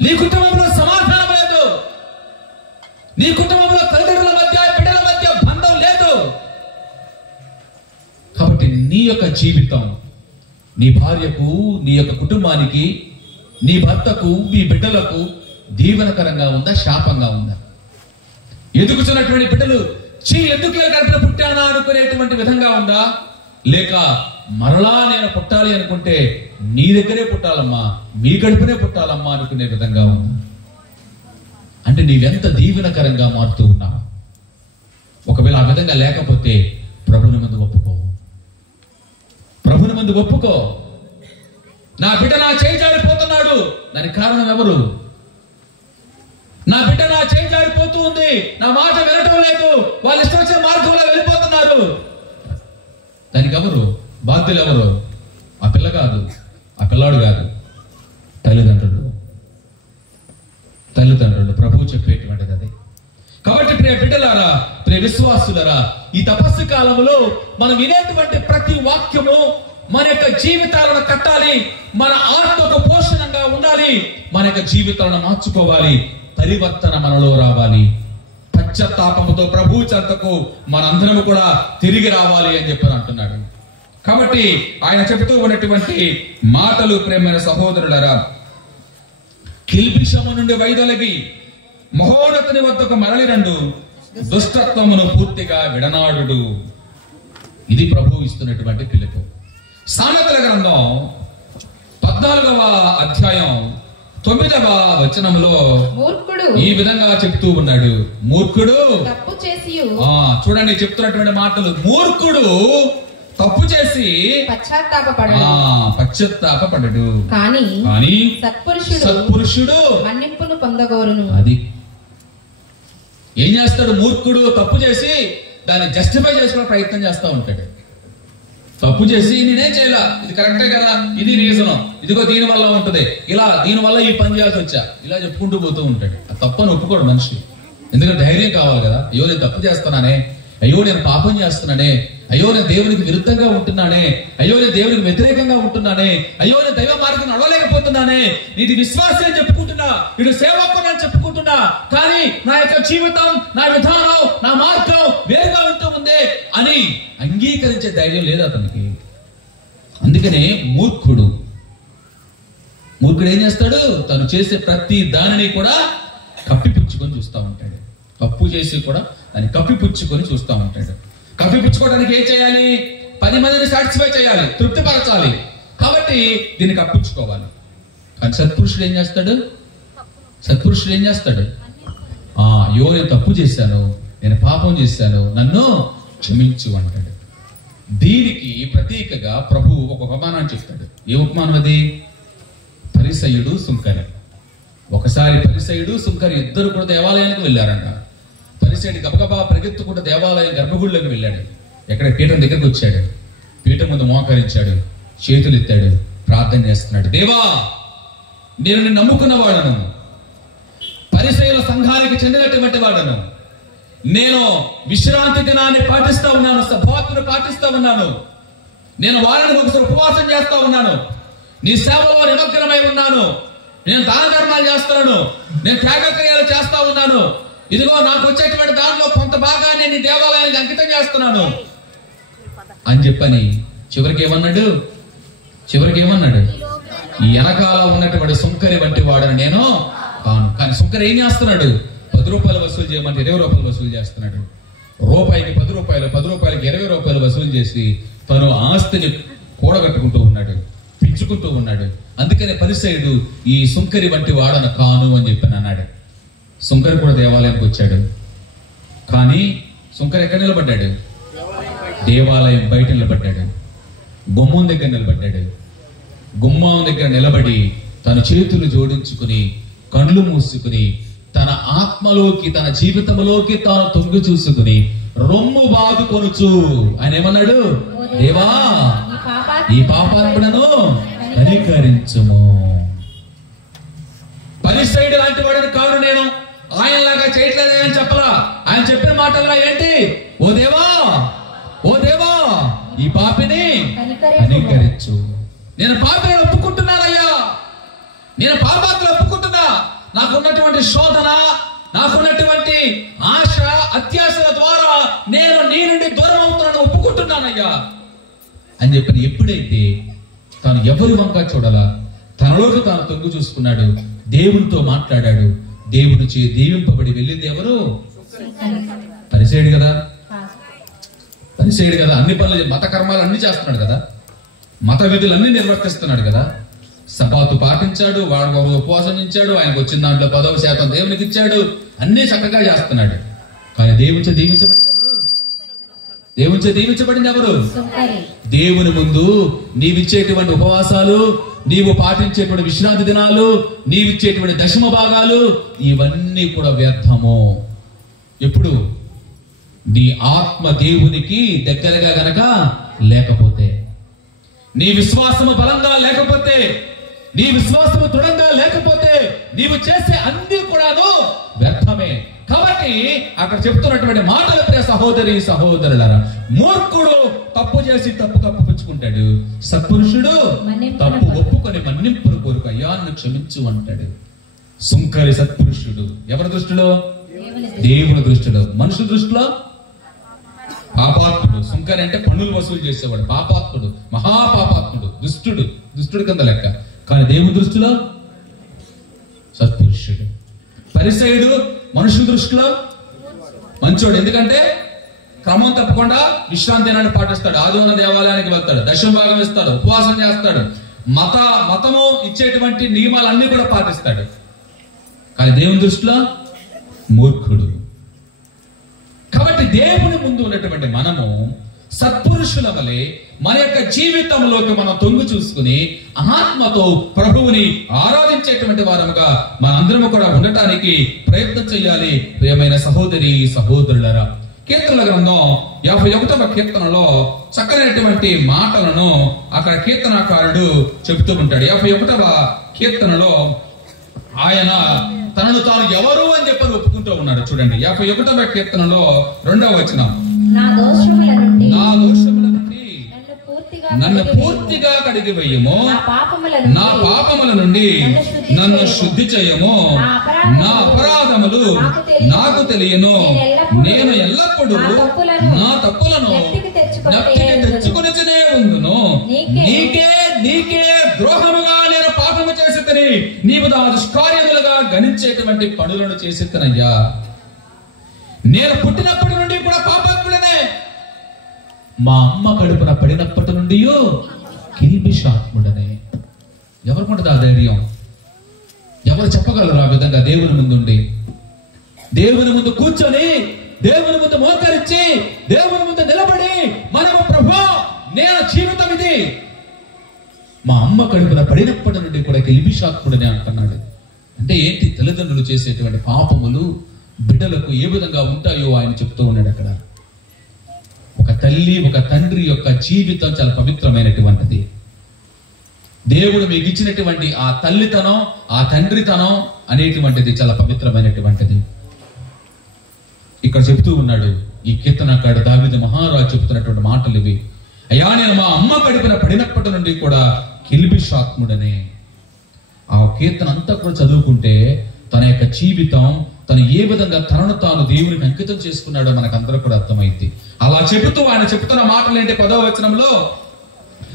నీ కుటుంబంలో సమాధానం లేదు, నీ కుటుంబంలో తల్లిదండ్రుల మధ్య బిడ్డల మధ్య బంధం లేదు. కాబట్టి నీ యొక్క జీవితం నీ భార్యకు, నీ యొక్క కుటుంబానికి, నీ భర్తకు, నీ బిడ్డలకు దీవెనకరంగా ఉందా, శాపంగా ఉందా? ఎదుగుతున్నటువంటి బిడ్డలు ఎందుకు గడప పుట్టానా అనుకునేటువంటి విధంగా ఉందా, లేక మరలా నేను పుట్టాలి అనుకుంటే నీ దగ్గరే పుట్టాలమ్మా, మీ గడుపునే పుట్టాలమ్మా అనుకునే విధంగా ఉందా? అంటే నీవెంత దీవెనకరంగా మారుతూ ఉన్నావు? ఒకవేళ ఆ విధంగా లేకపోతే ప్రభుని ముందు ఒప్పుకో, ప్రభుని ముందు ఒప్పుకో. నా బిడ్డ నా చేయి జారిపోతున్నాడు, దానికి కారణం ఎవరు? నా బిడ్డ నా చేయి జారిపోతూ ఉంది, నా మాట వినటం లేదు, వాళ్ళు ఇష్టం వచ్చిన మార్గంలో వెళ్ళిపోతున్నారు. దానికి ఎవరు బాధ్యులు? ఎవరు? ఆ పిల్ల కాదు, ఆ పిల్లాడు కాదు, తల్లిదండ్రులు. తల్లిదండ్రులు. ప్రభువు చెప్పేటువంటిది అదే. కాబట్టి ప్రియ బిడ్డలారా, ప్రియ విశ్వాసులారా, ఈ తపస్సు కాలంలో మనం వినేటువంటి ప్రతి వాక్యము మన యొక్క జీవితాలను కట్టాలి, మన ఆత్మకు పోషణంగా ఉండాలి, మన యొక్క జీవితాలను మార్చుకోవాలి, పరివర్తన మనలో రావాలి. పశ్చాత్తాపముతో ప్రభు చెంతకు మనందరం కూడా తిరిగి రావాలి అని చెప్పి అంటున్నాడు. కాబట్టి ఆయన చెబుతూ ఉన్నటువంటి మాటలు ప్రేమైన సహోదరులారా, కిల్బిషము నుండి వైదొలగి మహోన్నతుని వద్దకు మరలిరండు, దుష్టత్వమును పూర్తిగా విడనాడు. ఇది ప్రభు ఇస్తున్నటువంటి పిలుపు. సామెతల గ్రంథం 14వ అధ్యాయం 9వ వచనంలో మూర్ఖుడు ఈ విధంగా చెప్తూ ఉన్నాడు. మూర్ఖుడు తప్పు చేసి, చూడండి చెప్తున్నటువంటి మాటలు, మూర్ఖుడు తప్పు చేసి పశ్చాత్తాపపడడు, కానీ సత్పురుషుడు మన్నింపును పొందగోరును. అది ఏం చేస్తాడు? మూర్ఖుడు తప్పు చేసి దాన్ని జస్టిఫై చేసుకునే ప్రయత్నం చేస్తూ ఉంటాడు. తప్పు చేసి నేనేం చేయాల, ఇది కరెక్టే కదా, ఇది రీజన్, ఇదిగో దీని వల్ల ఉంటది, ఇలా దీని వల్ల ఈ పని చేయాల్సి వచ్చా, ఇలా చెప్పుకుంటూ పోతూ ఉంటాడు. ఆ తప్పని ఒప్పుకోడు మనిషి. ఎందుకంటే ధైర్యం కావాలి కదా. అయ్యో నేను తప్పు చేస్తున్నానే, అయ్యో నేను పాపం చేస్తున్నానే, అయ్యో నేను దేవునికి విరుద్ధంగా ఉంటున్నానే, అయ్యో నేను దేవునికి వ్యతిరేకంగా ఉంటున్నానే, అయ్యో నేను దైవ మార్గం నడవలేకపోతున్నానే, ఇది విశ్వాసం అని చెప్పుకుంటున్నా, ఇది సేవకుని అని చెప్పుకుంటున్నా, కానీ నా యొక్క జీవితం, నా విధానం, నా మార్గం వేరుగా ఉంటూ ఉంది అని అంగీకరించే ధైర్యం లేదు అతనికి. అందుకనే మూర్ఖుడు ఏం చేస్తాడు? తను చేసే ప్రతి దానిని కూడా కప్పిపుచ్చుకొని చూస్తూ ఉంటాడు. తప్పు చేసి కూడా దాన్ని కప్పిపుచ్చుకొని చూస్తూ ఉంటాడు. కప్పిపుచ్చుకోవడానికి ఏం చేయాలి? 10 మందిని సాటిస్ఫై చేయాలి, తృప్తిపరచాలి. కాబట్టి దీన్ని కప్పించుకోవాలి. కానీ సత్పురుషుడు ఏం చేస్తాడు? అయ్యో నేను తప్పు చేశాను, నేను పాపం చేశాను, నన్ను క్షమించు అంటాడు. దీనికి ప్రతీకగా ప్రభు ఒక ఉపమానాన్ని చెప్తాడు. ఏ ఉపమానం అది? పరిసయ్యుడు సుంకరి. ఒకసారి పరిసయ్యుడు సుంకరి ఇద్దరు కూడా దేవాలయానికి వెళ్ళారంట. పరిసయ్యుడు గబగబా పరిగెత్తుకుంటూ దేవాలయం గర్భగుడిలోకి వెళ్ళాడు. ఎక్కడ పీఠం దగ్గరికి వచ్చాడు, పీఠం ముందు మోకరించాడు, చేతులు ఎత్తాడు, ప్రార్థన చేస్తున్నాడు. దేవా, నేను నిన్ను నమ్ముకున్న వాడను, పరిసయ్యుల సంఘానికి చెందినటువంటి వాడను, నేను విశ్రాంతి దినాన్ని పాటిస్తా ఉన్నాను, సభాత్తును పాటిస్తా ఉన్నాను, నేను వారానికి ఒకసారి ఉపవాసం చేస్తా ఉన్నాను, నీ సేవలో నిమగ్నమై ఉన్నాను, నేను దాన ధర్మాలు చేస్తున్నాను, నేను త్యాగక్రియలు చేస్తా ఉన్నాను, ఇదిగో నాకు వచ్చేటువంటి దానిలో కొంత భాగాన్ని నీ దేవాలయానికి అంకితం చేస్తున్నాను అని చెప్పని చివరికి ఏమన్నాడు? ఈ వెనకాల ఉన్నటువంటి సుంకరి వంటి వాడని నేను కాను. కానీ సుంకరి ఏం చేస్తున్నాడు? 10 రూపాయలు వసూలు చేయమంటే 20 రూపాయలు వసూలు చేస్తున్నాడు. రూపాయికి 10 రూపాయలు, 10 రూపాయలకి 20 రూపాయలు వసూలు చేసి తను ఆస్తిని కూడగట్టుకుంటూ ఉన్నాడు, పిచ్చుకుంటూ ఉన్నాడు. అందుకనే పరిసయ్యుడు ఈ సుంకరి వంటి వాడను కాను అని చెప్పి అన్నాడు. సుంకరి కూడా దేవాలయానికి వచ్చాడు. కానీ సుంకరి ఎక్కడ నిలబడ్డాడు? దేవాలయం బయట నిలబడ్డాడు, గుమ్మం దగ్గర నిలబడ్డాడు. గుమ్మం దగ్గర నిలబడి తన చేతులు జోడించుకుని కళ్ళు మూసుకుని తన ఆత్మలోకి, తన జీవితంలోకి తాను తొంగి చూసుకుని రొమ్ము బాదుకొనుచు ఆయన ఏమన్నాడు? దేవా, ఈ పాపాత్ముడను కనికరించుము. పరిసయ్యుడు లాంటి వాడని కాను నేను, ఆయనలాగా చేయట్లేదే అని చెప్పలా. ఆయన చెప్పిన మాటల్లో ఏంటి? ఓ దేవా, ఓ దేవా, ఈ పాపిని కనికరించు. నేను పాపిని ఒప్పుకుంటున్నానయ్యా, నేను పాపాత్మలు ఒప్పుకుంటున్నా. నాకున్నటువంటి శోధన, నాకున్నటువంటి ఆశ, అత్యాశల ద్వారా నేను నీ నుండి దూరం అవుతున్నాను, ఒప్పుకుంటున్నానయ్యా అని చెప్పి ఎప్పుడైతే తాను ఎవరి వంక చూడాలా, తనలోకి తాను తొంగు చూసుకున్నాడు, దేవునితో మాట్లాడాడు. దేవుని చే దీవింపబడి వెళ్ళింది ఎవరు? పరిసేయుడు కదా, పరిసేయుడు కదా. అన్ని పనులు, మత కర్మాలు అన్ని చేస్తున్నాడు కదా, మత విధులన్నీ నిర్వర్తిస్తున్నాడు కదా. సబాతు పాటించాడు, వాడు ఉపవాసం ఇచ్చాడు, ఆయనకు వచ్చిన దాంట్లో 10% దేవునికి ఇచ్చాడు, అన్ని చక్కగా చేస్తున్నాడు. కానీ దేవునిచే దీవించబడింది ఎవరు? దేవునిచే దీవించబడింది ఎవరు? దేవుని ముందు నీవిచ్చేటువంటి ఉపవాసాలు, నీవు పాటించేటువంటి విశ్రాంతి దినాలు, నీవిచ్చేటువంటి దశమ భాగాలు, ఇవన్నీ కూడా వ్యర్థము. ఎప్పుడు? నీ ఆత్మ దేవునికి దగ్గరగా గనక లేకపోతే, నీ విశ్వాసము బలంగా లేకపోతే, నీ విశ్వాసము దృఢంగా లేకపోతే, నీవు చేసే అన్ని కూడాను వ్యర్థమే. కాబట్టి అక్కడ చెప్తున్నటువంటి మాటలు ప్రియ సహోదరి సహోదరులారా, మూర్ఖుడు తప్పు చేసి తప్పు కప్పుపుచ్చుకుంటాడు, సత్పురుషుడు తప్పు ఒప్పుకొని మన్నింపును కోరుకు, అయ్యా నన్ను క్షమించు అంటాడు. సుంకరి సత్పురుషుడు ఎవరి దృష్టిలో? దేవుని దృష్టిలో. మనుషుల దృష్టిలో పాపాత్ముడు. సుంకరి అంటే పన్నులు వసూలు చేసేవాడు, పాపాత్ముడు, మహాపాపాత్ముడు, దుష్టుడు, దుష్టుడు కింద లెక్క. కానీ దేవుని దృష్టిలో సత్పురుషుడు. పరిసయుడు మనుషుల దృష్టిలో మంచోడు. ఎందుకంటే క్రమం తప్పకుండా విశ్రాంతి దినాన్ని పాటిస్తాడు, ఆదివారం దేవాలయానికి వెళ్తాడు, దశమ భాగం ఇస్తాడు, ఉపవాసం చేస్తాడు, మతము ఇచ్చేటువంటి నియమాలన్నీ కూడా పాటిస్తాడు. కానీ దేవుని దృష్టిలో మూర్ఖుడు. కాబట్టి దేవుని ముందు ఉన్నటువంటి మనము సత్పురుషుల వలె మన యొక్క జీవితంలోకి మనం తొంగి చూసుకుని ఆత్మతో ప్రభువుని ఆరాధించేటువంటి వారముగా మనందరము కూడా ఉండటానికి ప్రయత్నం చేయాలి. ప్రియమైన సహోదరి సహోదరులరా, కీర్తనల గ్రంథం 51వ కీర్తనలో చక్కనైనటువంటి మాటలను అక్కడ కీర్తనాకారుడు చెబుతూ ఉంటాడు. 51వ కీర్తనలో ఆయన తనను తాను ఎవరు అని చెప్పని ఒప్పుకుంటూ ఉన్నాడు. చూడండి 51వ కీర్తనలో 2వ వచనం, నా దోషముల నుండి నన్ను పూర్తిగా కడిగి వేయము, నా పాపముల నుండి నన్ను శుద్ధి చేయము, నా అపరాధములు నాకు తెలియను, నేను ఎల్లప్పుడూ నా తప్పులను తెచ్చుకొనినే ఉందును, నీకే ద్రోహముగా నేను పాపము చేసి తిని, నీవు నా దుష్కార్యములుగా గణించేటువంటి పనులను చేసి తినయ్యా. నేను పుట్టినప్పటి నుండి కూడా పాపాత్ముడనే, మా అమ్మ కడుపున పడినప్పటి నుండి కిల్బిషాత్ముడనే. ఎవరికుంటుంది ఆ ధైర్యం? ఎవరు చెప్పగలరు ఆ విధంగా దేవుని ముందుండి, దేవుని ముందు కూర్చొని, దేవుని ముందు మోకరించి, దేవుని ముందు నిలబడి మనము ప్రభు నేను జీవితం ఇది, మా అమ్మ కడుపున పడినప్పటి నుండి కూడా కిల్బిషాత్ముడనే అంటున్నాడు. అంటే ఏంటి? తల్లిదండ్రులు చేసేటువంటి పాపములు బిడ్డలకు ఏ విధంగా ఉంటాయో ఆయన చెప్తూ ఉన్నాడు అక్కడ. ఒక తల్లి ఒక తండ్రి యొక్క జీవితం చాలా పవిత్రమైనటువంటిది. దేవుడు మీకు ఇచ్చినటువంటి ఆ తల్లితనం, ఆ తండ్రితనం అనేటువంటిది చాలా పవిత్రమైనటువంటిది. ఇక్కడ చెప్తూ ఉన్నాడు ఈ కీర్తనకారుడు దావీదు మహారాజు చెప్తున్నటువంటి మాటలు ఇవి. అయ్యా నేను మా అమ్మ కడుపున పడినప్పటి నుండి కూడా కిల్బిషాత్ముడనే. ఆ కీర్తన అంతా కూడా చదువుకుంటే తన యొక్క జీవితం, తను ఏ విధంగా తనను తాను దేవునికి అంకితం చేసుకున్నాడో మనకు అందరూ కూడా అర్థమైంది. అలా చెబుతూ ఆయన చెప్తున్న మాటలు ఏంటి? 10వ వచనంలో,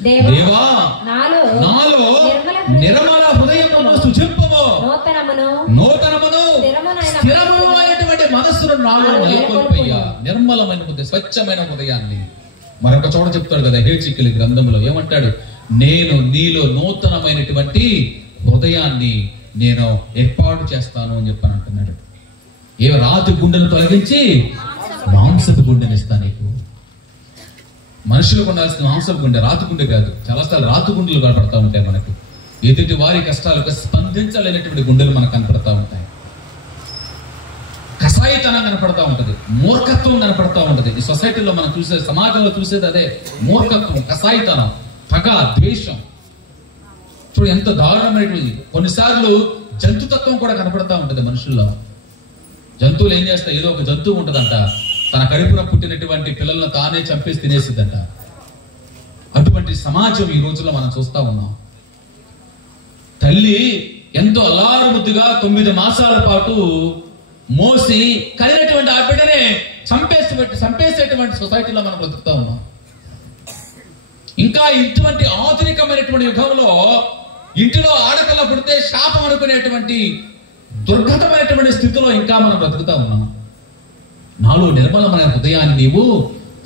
దేవా నాలో నిర్మల హృదయమును సృజింపుము, నూతనమును స్థిరమైనటువంటి మనస్సును నాలో నెలకొల్పయ్యా. నిర్మలమైన హృదయం, స్వచ్ఛమైన హృదయాన్ని. మరొక చోట చెప్తాడు కదా హెచ్కేలు గ్రంథంలో, ఏమంటాడు? నేను నీలో నూతనమైనటువంటి హృదయాన్ని నేను ఏర్పాటు చేస్తాను అని చెప్పని అంటున్నాడు. ఏ రాతి గుండెను తొలగించి మాంసపు గుండెని ఇస్తా నీకు. మనుషులకు ఉండాల్సిన మాంసపు గుండె, రాతి గుండె కాదు. చాలాసార్లు రాతి గుండెలు కనపడతా ఉంటాయి మనకు. ఎదుటి వారి కష్టాలకు స్పందించలేనటువంటి గుండెలు మనకు కనపడతా ఉంటాయి. కసాయితనం కనపడతా ఉంటది, మూర్ఖత్వం కనపడతా ఉంటది. ఈ సొసైటీలో మనం చూసే, సమాజంలో చూసేది అదే మూర్ఖత్వం, కసాయితనం, పగ, ద్వేషం. చూడు ఎంత దారుణమైనటువంటి. కొన్నిసార్లు జంతుతత్వం కూడా కనపడతా ఉంటది మనుషుల్లో. జంతువులు ఏం చేస్తాయి? ఏదో ఒక జంతువు ఉంటుందంట, తన కడుపున పుట్టినటువంటి పిల్లలను తానే చంపేసి తినేసిద్దంట. అటువంటి సమాజం ఈ రోజుల్లో మనం చూస్తా ఉన్నాం. తల్లి ఎంతో అల్లారుముద్దుగా 9 మాసాల పాటు మోసి కలిగినటువంటి ఆ బిడ్డనే చంపేసేటువంటి సొసైటీలో మనం బ్రతుకుతా ఉన్నాం. ఇంకా ఇటువంటి ఆధునికమైనటువంటి యుగంలో ఇంటిలో ఆడపిల్ల పుడితే శాపం అనుకునేటువంటి దుర్గతమైనటువంటి స్థితిలో ఇంకా మనం బ్రతుకుతా ఉన్నాం. నాలో నిర్మలమైన హృదయాన్ని నీవు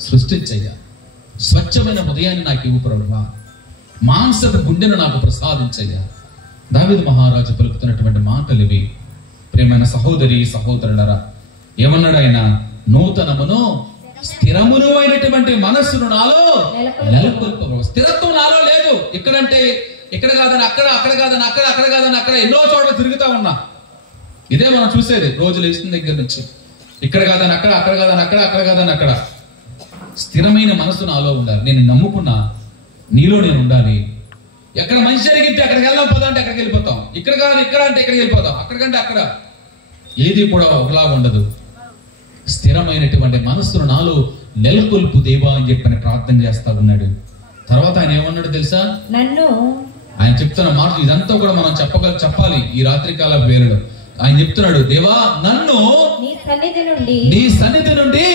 సృష్టించయ్యా, స్వచ్ఛమైన హృదయాన్ని నాకు ఇవ్వు ప్రభువా, మాంసపు గుండెను నాకు ప్రసాదించయ్యా. దావీదు మహారాజు పలుకుతున్నటువంటి మాటలు ఇవి. ప్రియమైన సహోదరి సహోదరులరా, ఏమన్నాడు ఆయన? నూతనమును స్థిరమును అయినటువంటి మనస్సును నాలో నెలకొల్పవు. స్థిరత్వం నాలో లేదు. ఇక్కడంటే ఇక్కడ కాదని అక్కడ, అక్కడ కాదని అక్కడ, అక్కడ కాదని అక్కడ, ఎన్నో చోట్ల తిరుగుతా ఉన్నా. ఇదే మనం చూసేది రోజు లేచిన దగ్గర నుంచి. ఇక్కడ కాదని అక్కడ, అక్కడ కాదని అక్కడ, అక్కడ కాదని అక్కడ. స్థిరమైన మనసు నాలో ఉండాలి. నేను నమ్ముకున్నా, నీలో నేను ఉండాలి. ఎక్కడ మంచి జరిగితే అక్కడికి వెళ్దాం పదా అంటే అక్కడికి వెళ్ళిపోతాం. ఇక్కడ కాదని ఇక్కడ అంటే ఇక్కడికి వెళ్ళిపోతాం. అక్కడికంటే అక్కడ. ఏది కూడా ఒకలాగా ఉండదు. స్థిరమైనటువంటి మనస్సును నాలో నెలకొల్పు దేవా అని చెప్పని ప్రార్థన చేస్తా ఉన్నాడు. తర్వాత ఆయన ఏమన్నాడు తెలుసా? నన్ను ఆయన చెప్తున్న మాట ఇదంతా కూడా మనం చెప్పాలి ఈ రాత్రికాల వేళలో. ఆయన చెప్తున్నాడు, దేవా నన్ను నీ సన్నిధి నుండి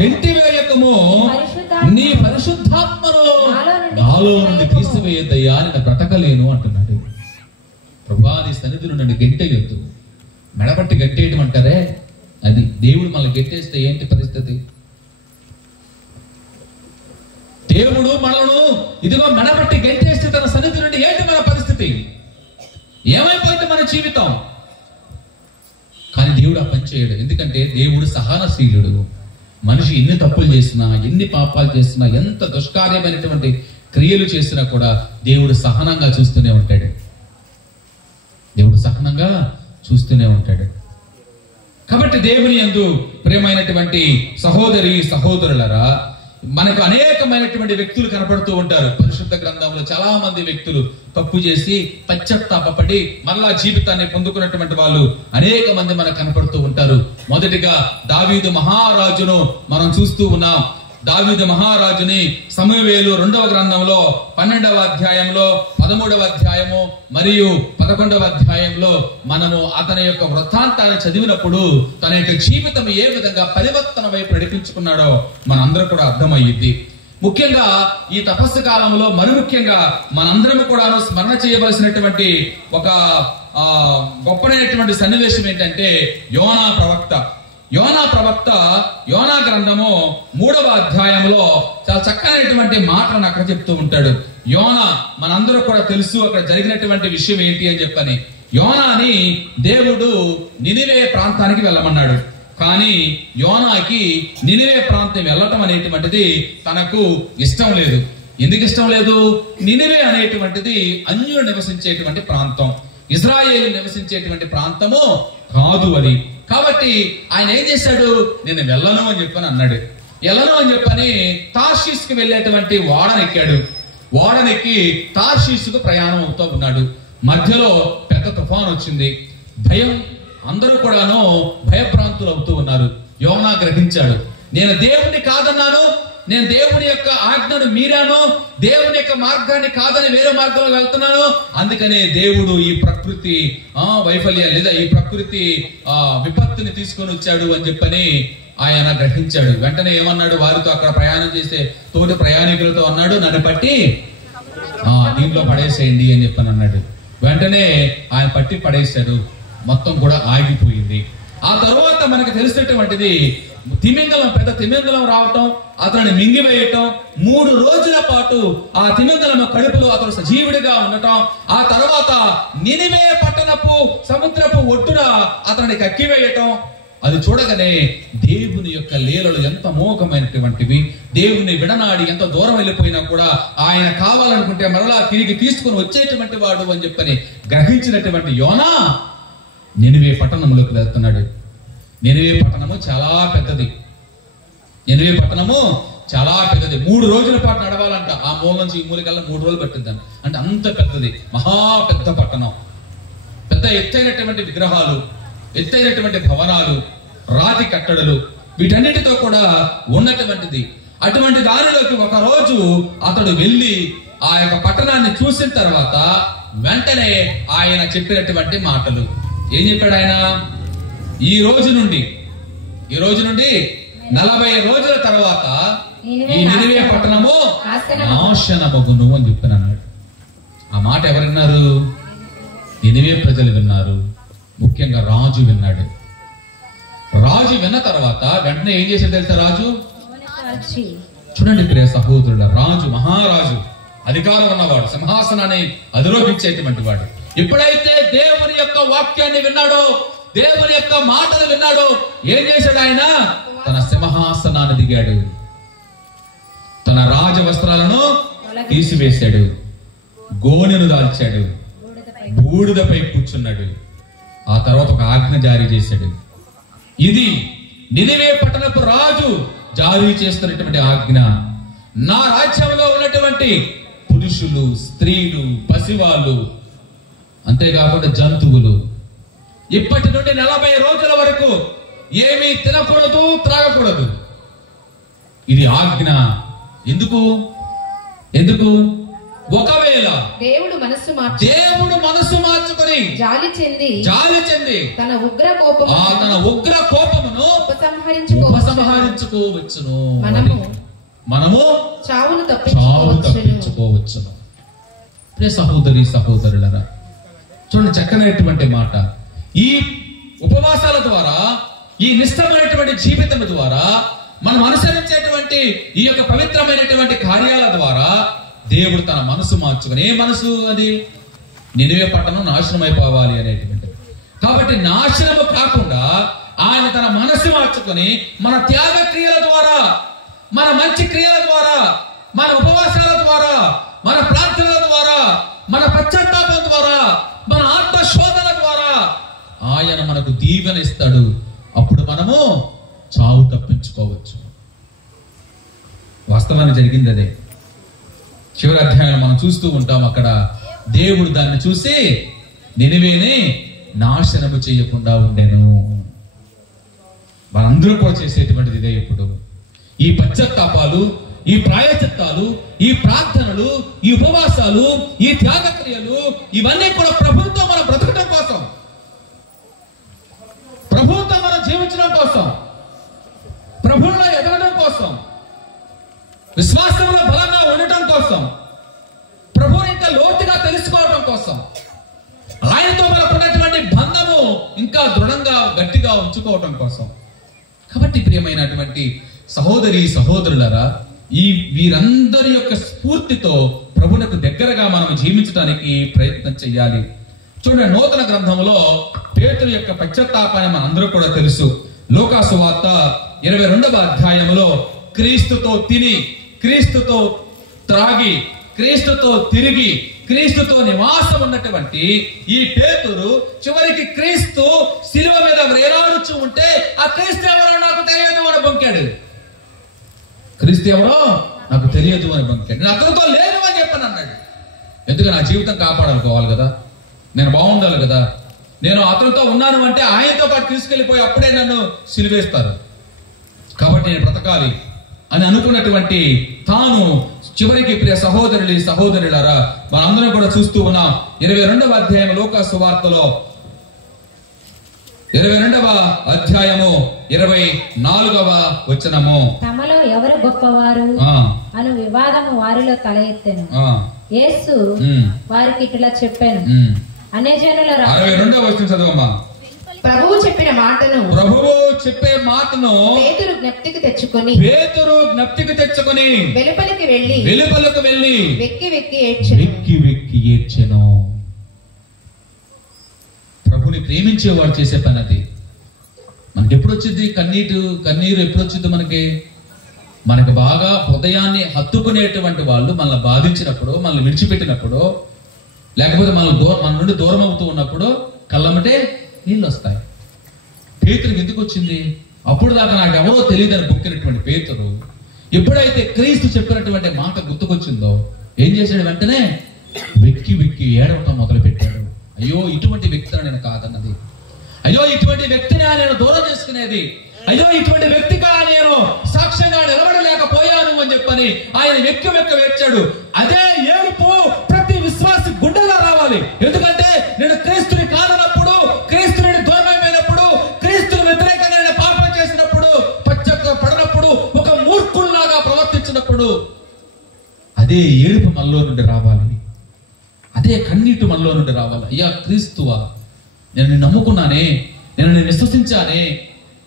గెంటివేయకము, నీ పరిశుద్ధాత్మను నాలో నుండి తీసివేయద్దయ్యా, నేను బ్రతకలేను అంటున్నాడు. ప్రభువా నీ సన్నిధి నుండి గెంటేయొద్దు. మెడబట్టి గట్టేయడం అంటారే అది. దేవుడు మనల్ని గెట్టేస్తే ఏంటి పరిస్థితి? దేవుడు మనను ఇదిగో మెడబట్టి గెంటేస్తే తన సన్నిధి నుండి ఏంటి మన పరిస్థితి? ఏమైపోయింది మన జీవితం? కానీ దేవుడు ఆ పని చేయడు. ఎందుకంటే దేవుడు సహనశీలుడు. మనిషి ఎన్ని తప్పులు చేసినా, ఎన్ని పాపాలు చేసినా, ఎంత దుష్కార్యమైనటువంటి క్రియలు చేసినా కూడా దేవుడు సహనంగా చూస్తూనే ఉంటాడు. దేవుడు సహనంగా చూస్తూనే ఉంటాడు. కాబట్టి దేవుని యందు ప్రియమైనటువంటి సహోదరి సహోదరులరా, మనకు అనేకమైనటువంటి వ్యక్తులు కనపడుతూ ఉంటారు. పరిశుద్ధ గ్రంథంలో చాలా మంది వ్యక్తులు తప్పు చేసి పశ్చాత్తాపపడి మరలా జీవితాన్ని పొందుకున్నటువంటి వాళ్ళు అనేక మంది మనకు కనపడుతూ ఉంటారు. మొదటిగా దావీదు మహారాజును మనం చూస్తూ ఉన్నాం. దావీదు మహారాజుని సమూయేలు 2వ గ్రంథంలో 12వ అధ్యాయంలో 13వ అధ్యాయము మరియు 11వ అధ్యాయంలో మనము అతని యొక్క వృత్తాంతాన్ని చదివినప్పుడు తన యొక్క జీవితం ఏ విధంగా పరివర్తన వైపు నడిపించుకున్నాడో మనందరూ కూడా అర్థమయ్యింది. ముఖ్యంగా ఈ తపస్సు కాలంలో మరి ముఖ్యంగా మనందరం కూడా స్మరణ చేయవలసినటువంటి ఒక గొప్పనైనటువంటి సన్నివేశం ఏంటంటే యోనా ప్రవక్త. యోనా గ్రంథము 3వ అధ్యాయంలో చాలా చక్కనైనటువంటి మాటలను అక్కడ చెప్తూ ఉంటాడు. యోనా మనందరూ కూడా తెలుసు అక్కడ జరిగినటువంటి విషయం ఏంటి అని చెప్పని. యోనాని దేవుడు నినివే ప్రాంతానికి వెళ్ళమన్నాడు. కానీ యోనాకి నినివే ప్రాంతం వెళ్ళటం అనేటువంటిది తనకు ఇష్టం లేదు. ఎందుకు ఇష్టం లేదు? నినివే అనేటువంటిది అన్యులు నివసించేటువంటి ప్రాంతం, ఇజ్రాయేలు నివసించేటువంటి ప్రాంతము కాదు అది. కాబట్టి ఆయన ఏం చేశాడు? నేను వెళ్ళను అని చెప్పని అన్నాడు. వెళ్ళను అని చెప్పని తార్షీస్కి వెళ్ళేటువంటి ఓడనెక్కాడు. ఓడనెక్కి తార్షీస్కు ప్రయాణం అవుతూ ఉన్నాడు. మధ్యలో పెద్ద తుఫాన్ వచ్చింది. భయం, అందరూ కూడాను భయభ్రాంతులు అవుతూ ఉన్నారు. యోనా గ్రహించాడు, నేను దేవుని కాదన్నాను, నేను దేవుని యొక్క ఆజ్ఞను మీరాను, దేవుని యొక్క మార్గాన్ని కాదని వేరే మార్గంలో వెళ్తున్నాను. అందుకనే దేవుడు ఈ ప్రకృతి వైఫల్యం లేదా ఈ ప్రకృతి విపత్తుని తీసుకొని వచ్చాడు అని చెప్పని ఆయన గ్రహించాడు. వెంటనే ఏమన్నాడు? వారితో అక్కడ ప్రయాణం చేసే తోటి ప్రయాణికులతో అన్నాడు, నన్ను పట్టి దీంట్లో పడేసేయండి అని చెప్పని అన్నాడు. వెంటనే ఆయన పట్టి పడేశాడు. మొత్తం కూడా ఆగిపోయింది. ఆ తరువాత మనకు తెలిసినటువంటిది తిమింగలం, పెద్ద తిమింగలం రావటం, అతన్ని మింగివేయటం, 3 రోజుల పాటు ఆ తిమింగలం కడుపులో అతను సజీవుడిగా ఉండటం, ఆ తర్వాత నినివే పట్టణపు సముద్రపు ఒడ్డున అతన్ని కక్కివేయటం. అది చూడగానే దేవుని యొక్క లీలలు ఎంత మోహమైనటువంటివి. దేవుని విడనాడి ఎంత దూరం వెళ్ళిపోయినా కూడా ఆయన కావాలనుకుంటే మరలా తిరిగి తీసుకుని వచ్చేటువంటి వాడు అని చెప్పని గ్రహించినటువంటి యోనా నినివే పట్టణంలోకి వెళ్తున్నాడు. నినివే పట్టణము చాలా పెద్దది. 3 రోజుల పాటు నడవాలంట. ఆ మూల నుంచి ఈ మూలకల్లా 3 రోజులు పట్టిందంట. అంటే అంత పెద్దది, మహా పెద్ద పట్టణం, పెద్ద ఎత్తైనటువంటి విగ్రహాలు, ఎత్తైనటువంటి భవనాలు, రాతి కట్టడలు, వీటన్నిటితో కూడా ఉన్నటువంటిది. అటువంటి దానిలోకి ఒక రోజు అతడు వెళ్ళి ఆ యొక్క పట్టణాన్ని చూసిన తర్వాత వెంటనే ఆయన చెప్పినటువంటి మాటలు ఏం చెప్పాడు ఆయన? ఈ రోజు నుండి 40 రోజుల తర్వాత ఈ నినివే పట్టణము నాశనమగును అని చెప్పాను అన్నాడు. ఆ మాట ఎవరు విన్నారు? నినివే ప్రజలు విన్నారు. ముఖ్యంగా రాజు విన్నాడు. రాజు విన్న తర్వాత వెంటనే ఏం చేశాడు తెలుసా? రాజు చూడండి ప్రియ సహోదరుల, రాజు మహారాజు, అధికారం ఉన్నవాడు, సింహాసనాన్ని అధిరోహించేటువంటి వాడు. ఎప్పుడైతే దేవుని యొక్క వాక్యాన్ని విన్నాడో, దేవుని యొక్క మాటలు విన్నాడో, ఏం చేశాడు ఆయన? తన సింహాసనాన్ని దిగాడు, తన రాజ వస్త్రాలను తీసివేశాడు, గోనెను దాల్చాడు, బూడిదపై కూర్చున్నాడు. ఆ తర్వాత ఒక ఆజ్ఞ జారీ చేశాడు. ఇది నినివే పట్టణపు రాజు జారీ చేస్తున్నటువంటి ఆజ్ఞ. నా రాజ్యంలో ఉన్నటువంటి పురుషులు, స్త్రీలు, పసివాళ్ళు, అంతేకాకుండా జంతువులు ఇప్పటి నుండి 40 రోజుల వరకు ఏమీ తినకూడదు, త్రాగకూడదు. ఇది ఆజ్ఞ. ఎందుకు? ఒకవేళ దేవుడు మనస్సు మార్చుకొని జాలి చెంది తన ఉగ్ర కోపమును ఉపసంహరించుకోవచ్చును. మనము చావును తప్పించుకోవచ్చును. ప్రియ సహోదరి సహోదరులరా, చూడండి చక్కనైనటువంటి మాట. ఈ ఉపవాసాల ద్వారా, ఈ నిష్టమైనటువంటి జీవితం ద్వారా, మనం అనుసరించేటువంటి ఈ యొక్క పవిత్రమైనటువంటి కార్యాల ద్వారా దేవుడు తన మనసు మార్చుకుని, ఏ మనసు అది? నినివే పట్టణం నాశనం అయిపోవాలి అనేటువంటిది. కాబట్టి నాశనము కాకుండా ఆయన తన మనసు మార్చుకొని మన త్యాగ క్రియల ద్వారా, మన మంచి క్రియల ద్వారా, మన ఉపవాసాల ద్వారా, మన ప్రార్థనల ద్వారా, మన పశ్చాత్తాపం ద్వారా, మన ఆత్మశోధన ద్వారా ఆయన మనకు దీవెన ఇస్తాడు. అప్పుడు మనము చావు తప్పించుకోవచ్చు. వాస్తవానికి జరిగింది అదే. చివరి అధ్యాయంలో మనం చూస్తూ ఉంటాం. అక్కడ దేవుడు దాన్ని చూసి నినివేని నాశనము చేయకుండా ఉండెను. మనందరూ కూడా చేసేటువంటిది ఇదే. ఇప్పుడు ఈ పశ్చాత్తాపాలు, ఈ ప్రాయశ్చిత్తాలు, ఈ ప్రార్థనలు, ఈ ఉపవాసాలు, ఈ త్యాగక్రియలు, ఇవన్నీ కూడా ప్రభుత్వం మనం బ్రతకడం కోసం, ప్రభుత్వం మనం జీవించడం కోసం, ప్రభువులో ఎదగడం కోసం, విశ్వాసంలో బలంగా ఉండటం కోసం, ప్రభువుని ఇంకా లోతుగా తెలుసుకోవడం కోసం, ఆయనతో మనకున్నటువంటి బంధము ఇంకా దృఢంగా గట్టిగా ఉంచుకోవడం కోసం. కాబట్టి ప్రియమైనటువంటి సహోదరి సహోదరులరా, వీరందరి యొక్క స్ఫూర్తితో ప్రభువునకు దగ్గరగా మనం జీవించడానికి ప్రయత్నం చేయాలి. చూడండి, నూతన గ్రంథంలో పేతురు యొక్క పశ్చాత్తాపాన్ని మనందరూ కూడా తెలుసు. లూకా సువార్త 22వ అధ్యాయంలో క్రీస్తుతో తిని, క్రీస్తుతో త్రాగి, క్రీస్తుతో తిరిగి, క్రీస్తుతో నివాసం ఉన్నటువంటి ఈ పేతురు చివరికి క్రీస్తు శిలువ మీద వేలాడుచూ ఉంటే ఆ క్రీస్తు ఎవరో నాకు తెలియదు అని బొంకాడు. క్రీస్తు ఎవరో నాకు తెలియదు అని బొంకాడు. నేను అతనితో లేను అని చెప్పాను అన్నాడు. ఎందుకు? నా జీవితం కాపాడాలనుకోవాలి కదా, నేను బాగుండాలి కదా, నేను అతనితో ఉన్నాను అంటే ఆయనతో పాటు తీసుకెళ్లిపోయి అప్పుడే నన్ను సిలువేస్తారు, కాబట్టి నేను బ్రతకాలి అని అనుకున్నటువంటి తాను చివరికి ప్రియ సహోదరులు సహోదరులారా, మనందరం కూడా చూస్తూ ఉన్నాం. 22వ అధ్యాయం లూకా సువార్తలో 22వ అధ్యాయము 24వ వచనము, తమలో ఎవరు గొప్పవారు అను వివాదము వారిలో తల ఎత్తెను. యేసు వారికి ఇట్లా చెప్పాను, అన్యజనుల 62వ వచనం చదవమ్మా. ప్రభువు చెప్పే మాటను పేతురు జ్ఞప్తికి తెచ్చుకొని వెలుపలికి వెళ్ళి వెక్కి వెక్కి ఏడ్చెను. ప్రభుని ప్రేమించేవాడు చేసే పని అది. మనకి ఎప్పుడు వచ్చింది కన్నీరు ఎప్పుడు వచ్చింది? మనకి బాగా హృదయాన్ని హత్తుకునేటువంటి వాళ్ళు మనల్ని బాధించినప్పుడు, మనల్ని విడిచిపెట్టినప్పుడు, లేకపోతే మన నుండి దూరం అవుతూ ఉన్నప్పుడు కళ్ళమ్మటే నీళ్ళు వస్తాయి. పేతురుకి ఎందుకు వచ్చింది? అప్పుడు దాకా నాకు ఎవరో తెలియదని బుక్కినటువంటి పేతురు ఎప్పుడైతే క్రీస్తు చెప్పినటువంటి మాట గుర్తుకొచ్చిందో ఏం చేశాడు? వెంటనే వెక్కి ఏడవటం మొదలు పెట్టాడు. అయ్యో, ఇటువంటి వ్యక్తిని నేను కాదన్నది. అయ్యో ఇటువంటి వ్యక్తిని నేను దూరం చేసుకునేది, అయ్యో ఇటువంటి వ్యక్తిగా నేను సాక్ష్యంగా నిలబడలేకపోయాను అని చెప్పని ఆయన వెక్కి ఏడ్చాడు. అదే ఏడుపు ప్రతి విశ్వాసి గుండెలో రావాలి. ఎందుకంటే నేను క్రీస్తుని కాదనప్పుడు, క్రీస్తుని దూరమైనప్పుడు, క్రీస్తుని వ్యతిరేకంగా నేను పాపం చేసినప్పుడు, పడినప్పుడు, ఒక మూర్ఖుల్లాగా ప్రవర్తించినప్పుడు అదే ఏడుపు మనలో నుండి రావాలి, అదే కన్నీటి మనలో నుండి రావాలి. అయ్యా క్రీస్తువా, నేను నిన్ను నమ్ముకున్నానే, నేను నిన్ను విశ్వసించానే,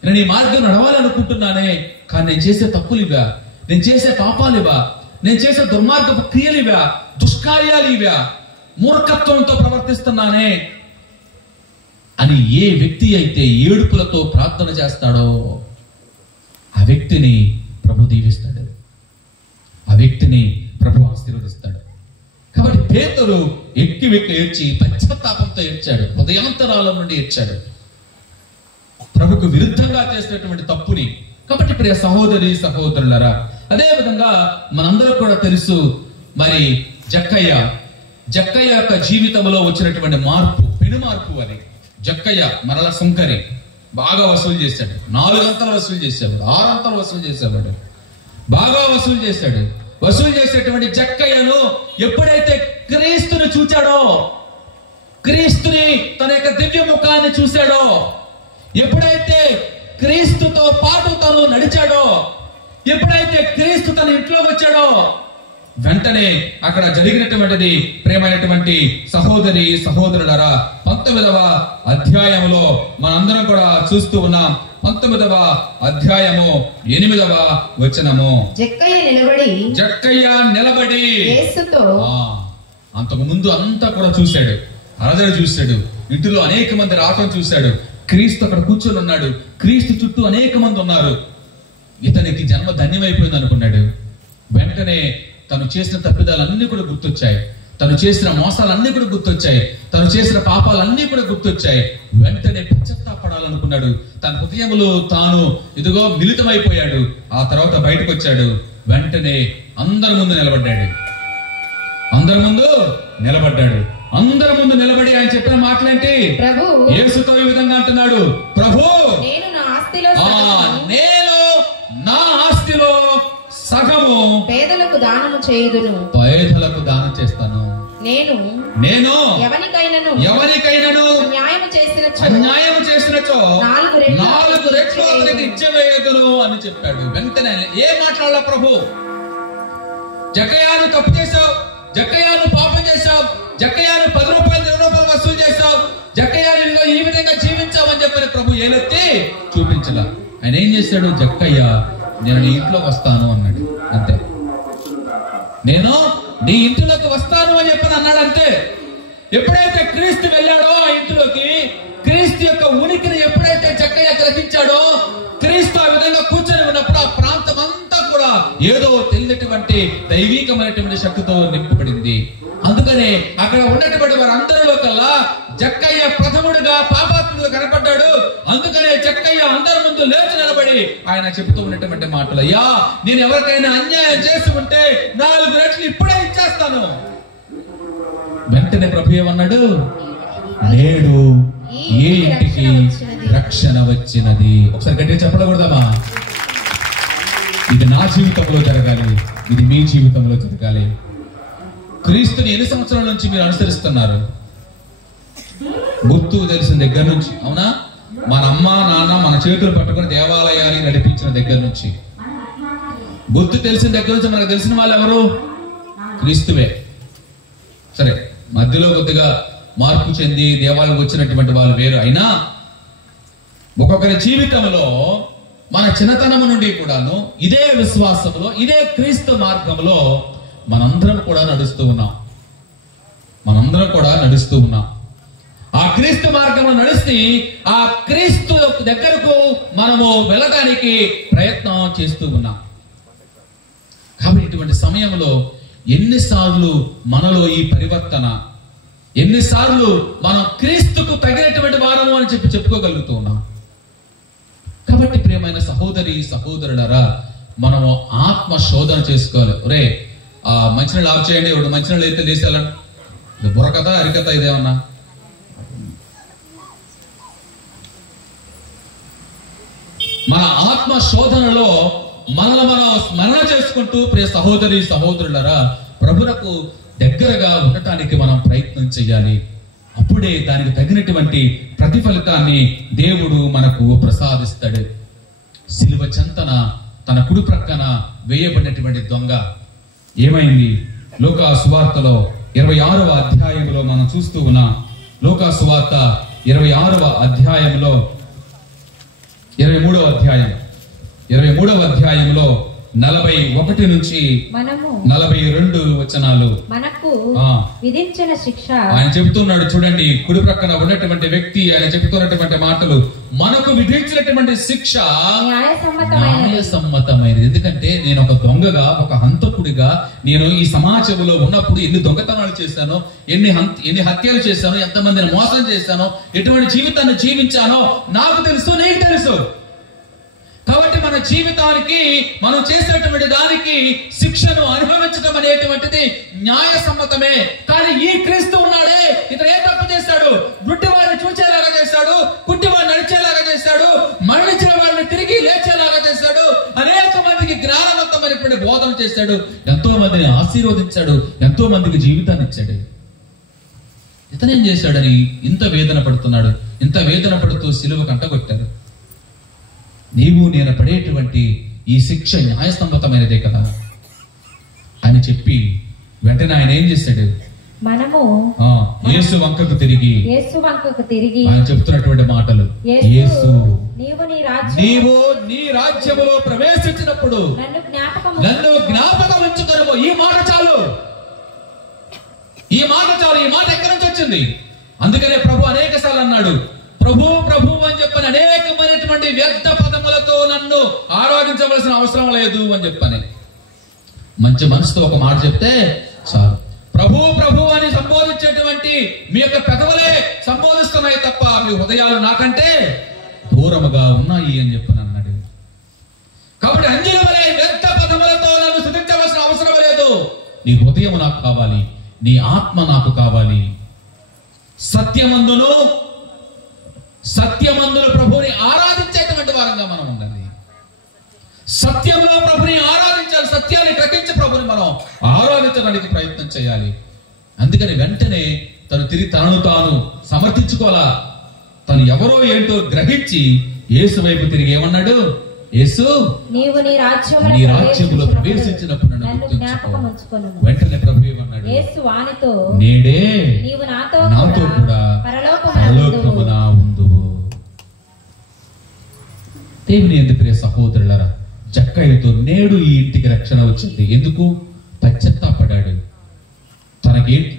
నేను ఈ మార్గం నడవాలనుకుంటున్నానే, కానీ నేను చేసే తప్పులివా, నేను చేసే పాపాలివా, నేను చేసే దుర్మార్గపు క్రియలివా, దుష్కార్యాలివా, మూర్ఖత్వంతో ప్రవర్తిస్తున్నానే అని ఏ వ్యక్తి అయితే ఏడుపులతో ప్రార్థన చేస్తాడో ఆ వ్యక్తిని ప్రభు దీవిస్తాడు, ఆ వ్యక్తిని ప్రభు ఆశీర్వదిస్తాడు. కాబట్టి పేతురు ఎక్కి ఏడ్చి పశ్చాత్తాపంతో ఏడ్చాడు, హృదయాంతరాల నుండి ఏడ్చాడు ప్రభుకు విరుద్ధంగా చేసినటువంటి తప్పుని. కాబట్టి ప్రియ సహోదరి సహోదరులరా, అదే విధంగా మనందరూ కూడా తెలుసు మరి జక్కయ్య యొక్క జీవితంలో వచ్చినటువంటి మార్పు, పెను మార్పు అని. జక్కయ్య మరల సుంకరి బాగా వసూలు చేశాడు, 4 అంతలు వసూలు చేసేవాడు, 6 అంతలు వసూలు చేసేవాడు, బాగా వసూలు చేశాడు. వసూలు చేసేటువంటి జక్కయ్యను ఎప్పుడైతే క్రీస్తుని చూచాడో, క్రీస్తుని తన యొక్క దివ్య ముఖాన్ని చూశాడో, ఎప్పుడైతే క్రీస్తుతో పాటు తను నడిచాడో, ఎప్పుడైతే క్రీస్తు తన ఇంట్లోకి వచ్చాడో, వెంటనే అక్కడ జరిగినటువంటిది ప్రేమైనటువంటి సహోదరి సహోదరులారా 19వ అధ్యాయంలో మనందరం కూడా చూస్తూ ఉన్నాం. 19వ అధ్యాయము 8వ వచనము. జక్కయ్య నిలబడి యేసుతో, అంతకు ముందు అంతా కూడా చూశాడు, అరదర చూశాడు, ఇంటిలో అనేక మంది రావటం చూశాడు, క్రీస్తు అక్కడ కూర్చొని ఉన్నాడు, క్రీస్తు చుట్టూ అనేక మంది ఉన్నారు, ఇతనికి జన్మ ధన్యమైపోయింది అనుకున్నాడు. వెంటనే తను చేసిన తప్పిదాలన్నీ కూడా గుర్తొచ్చాయి, తను చేసిన మోసాలన్నీ కూడా గుర్తొచ్చాయి, తను చేసిన పాపాలన్నీ కూడా గుర్తొచ్చాయి. వెంటనే పశ్చాత్తాపడాలనుకున్నాడు. తన హృదయంలో తాను ఇదిగో మిళితమైపోయాడు. ఆ తర్వాత బయటకు వచ్చాడు. వెంటనే అందరి ముందు నిలబడ్డాడు. అందరి ముందు నిలబడి ఆయన చెప్పిన మాటలేంటి? యేసుతో ఈ విధంగా అంటున్నాడు, ప్రభు నేను నా ఆస్తిలో సగము పేదలకు దానం చేస్తాను. నేను ఎవరికైనాను అన్యాయం చేసినచో 4 రెట్లు అతనికి ఇచ్చవేయదును అని చెప్పాడు. వెంటనే ఏం మాట్లాడాల ప్రభు? జక్కయ్యను తప్పు చేశావు, జక్కయ్యను పాపం చేశావు, జక్కయ్యను 10 రూపాయలు 20 రూపాయలు వసూలు చేశావు, జక్కయ్యలో ఈ విధంగా జీవించావని చెప్పని ప్రభు ఏలెత్తి చూపించలా. ఆయన ఏం చేశాడు? జక్కయ్య నేను నీ ఇంట్లోకి వస్తాను అన్నాడు, అంతే. నేను నీ ఇంట్లోకి వస్తాను అని చెప్పని అన్నాడు, అంతే. ఎప్పుడైతే క్రీస్తు వెళ్ళాడో ఆ ఇంట్లోకి, క్రీస్తు యొక్క ఉనికిని ఎప్పుడైతే జక్కయ్య గ్రహించాడో, క్రీస్తు ఆ విధంగా కూర్చొని ఉన్నప్పుడు ఆ ప్రాంతం అంతా కూడా ఏదో తెలియనటువంటి దైవీకమైనటువంటి శక్తితో నింపబడింది. అందుకనే అక్కడ ఉన్నటువంటి వారందరిలో కల్లా జక్కయ్య ప్రథముడుగా పాపాత్ముడుగా కనపడ్డాడు. అందుకనే జక్కయ్య అందరి ముందు లేచి నిలబడి ఆయన చెబుతూ ఉన్నటువంటి మాటలు, అయ్యా నేను ఎవరికైనా అన్యాయం చేసి ఉంటే 4 రెట్లు ఇప్పుడే ఇచ్చేస్తాను. వెంటనే ప్రభు ఏమన్నాడు? నేడు ఏ ఇంటికి రక్షణ వచ్చినది. ఒకసారి గట్టిగా చెప్పకూడదమ్మా? ఇది నా జీవితంలో జరగాలి, ఇది మీ జీవితంలో జరగాలి. క్రీస్తుని ఎన్ని సంవత్సరాల నుంచి మీరు అనుసరిస్తున్నారు? గుర్తు తెలిసిన దగ్గర నుంచి, అవునా? మన అమ్మ నాన్న మన చేతులు పట్టుకుని దేవాలయాన్ని నడిపించిన దగ్గర నుంచి, గుర్తు తెలిసిన దగ్గర నుంచి మనకు తెలిసిన వాళ్ళు ఎవరు? క్రీస్తువే. సరే, మధ్యలో కొద్దిగా మార్పు చెంది దేవాలయం వచ్చినటువంటి వాళ్ళు వేరు. అయినా ఒక్కొక్కరి జీవితంలో మన చిన్నతనము నుండి కూడాను ఇదే విశ్వాసంలో, ఇదే క్రీస్తు మార్గంలో మనందరం కూడా నడుస్తూ ఉన్నాం. ఆ క్రీస్తు మార్గంలో నడిచి ఆ క్రీస్తు దగ్గరకు మనము వెళ్ళడానికి ప్రయత్నం చేస్తూ ఉన్నాం. కాబట్టి ఇటువంటి సమయంలో ఎన్నిసార్లు మనలో ఈ పరివర్తన, ఎన్నిసార్లు మనం క్రీస్తుకు తగినటువంటి వారము అని చెప్పుకోగలుగుతూ ఉన్నాం. కాబట్టి ప్రియమైన సహోదరి సహోదరులారా, మనము ఆత్మ శోధన చేసుకోవాలి. ఒరే ఆ మంచినీళ్ళు ఆఫ్ చేయండి, ఇప్పుడు మంచినీళ్ళు అయితే లేసేయాలని బుర్రకథ అరికథ ఇదేమన్నా? మన ఆత్మ శోధనలో మనల్ని మనం స్మరణ చేసుకుంటూ ప్రియ సహోదరి సహోదరులరా ప్రభువుకు దగ్గరగా ఉండటానికి మనం ప్రయత్నం చేయాలి. అప్పుడే దానికి తగినటువంటి ప్రతిఫలితాన్ని దేవుడు మనకు ప్రసాదిస్తాడు. సిలువ చెంతన తన కుడి ప్రక్కన వేయబడినటువంటి దొంగ ఏమైంది? లూకా సువార్తలో 26వ అధ్యాయంలో మనం చూస్తూ ఉన్నాం. లూకా సువార్త 26వ అధ్యాయంలో 23వ అధ్యాయంలో 41 నుంచి 42 వచనాలు మనకు విధించిన శిక్ష ఆయన చెబుతున్నాడు. చూడండి, కుడి ప్రక్కన ఉన్నటువంటి వ్యక్తి ఆయన చెబుతున్నటువంటి మాటలు, మనకు విధించినటువంటి శిక్ష న్యాయసమ్మతమైనది. ఎందుకంటే నేను ఒక దొంగగా, ఒక హంతకుడిగా నేను ఈ సమాజంలో ఉన్నప్పుడు ఎన్ని దొంగతనాలు చేశానో, ఎన్ని హత్యలు చేశానో, ఎంతమందిని మోసం చేశానో, ఎటువంటి జీవితాన్ని జీవించానో నాకు తెలుసు, నీకు తెలుసు. కాబట్టి మన జీవితానికి మనం చేసేటువంటి దానికి శిక్షను అనుభవించడం అనేటువంటిది న్యాయసమ్మతమే. కానీ ఈ క్రీస్తు ఉన్నాడే, ఇతను ఏ తప్పు చేశాడు? గుడ్డివాడిని చూచేలాగా చేశాడు, కుంటివాడిని నడిచేలాగా చేశాడు, మరణించిన వాడిని తిరిగి లేచేలాగా చేశాడు, అనేక మందికి జ్ఞానవంతమైనటువంటి బోధన చేశాడు, ఎంతో మందిని ఆశీర్వదించాడు, ఎంతో మందికి జీవితాన్ని ఇచ్చాడు. ఇతనేం చేశాడని ఇంత వేదన పడుతున్నాడు. ఇంత వేదన పడుతూ సిలువ కంటగొట్టారు. నీవు నేను పడేటువంటి ఈ శిక్ష న్యాయసమ్మతమైనదే కదా అని చెప్పి వెంటనే ఆయన ఏం చేశాడు? మనము యేసు వంకకు తిరిగి ఆయన చెప్తున్నటువంటి మాటలు, యేసు నీవు నీ రాజ్యములో ప్రవేశించినప్పుడు నన్ను జ్ఞాపకం ఉంచుకొనుము. ఈ మాట చాలు, ఈ మాట చాలు. ఈ మాట ఎక్కడి నుంచి వచ్చింది? అందుకనే ప్రభు అనేక సార్లు అన్నాడు, ప్రభు ప్రభు అని చెప్పని అనేకమైనటువంటి వ్యర్థ పదములతో నన్ను ఆరాధించవలసిన అవసరం లేదు అని చెప్పని మంచి మనసుతో ఒక మాట చెప్తే చాలు. ప్రభు ప్రభు అని సంబోధించేటువంటి మీ యొక్క పెదవులే సంబోధిస్తున్నాయి తప్ప మీ హృదయాలు నాకంటే దూరముగా ఉన్నాయి అని చెప్పని అన్నాడు. కాబట్టి అంజలి వలె వ్యర్థ పదములతో నన్ను స్తుతించవలసిన అవసరం లేదు. నీ హృదయం నాకు కావాలి, నీ ఆత్మ నాకు కావాలి. సత్యమందును ప్రభువుని ఆరాధించేటువంటి వారంగా మనం ఉండాలి. సత్యంలో ప్రభుని ఆరాధించాలి. సత్యాన్ని గ్రహించే ప్రభుని మనం ఆరాధించడానికి ప్రయత్నం చేయాలి. అందుకని వెంటనే తనను తాను సమర్థించుకోవాలా. తను ఎవరో ఏంటో గ్రహించి యేసు వైపు తిరిగి ఏమన్నాడు? యేసు నీవు నీ రాజ్యములో ప్రవేశించినప్పుడు నన్ను గుర్తుంచుకో. వెంటనే ప్రభు ఏమన్నాడు? నేడే నాతో కూడా పరలోకమున ఉందువు. దేవుని యందు ప్రియ సహోదరులారా, జక్కయ్యతో నేడు ఈ ఇంటికి రక్షణ వచ్చింది. ఎందుకు? పశ్చాత్తాపడ్డాడు.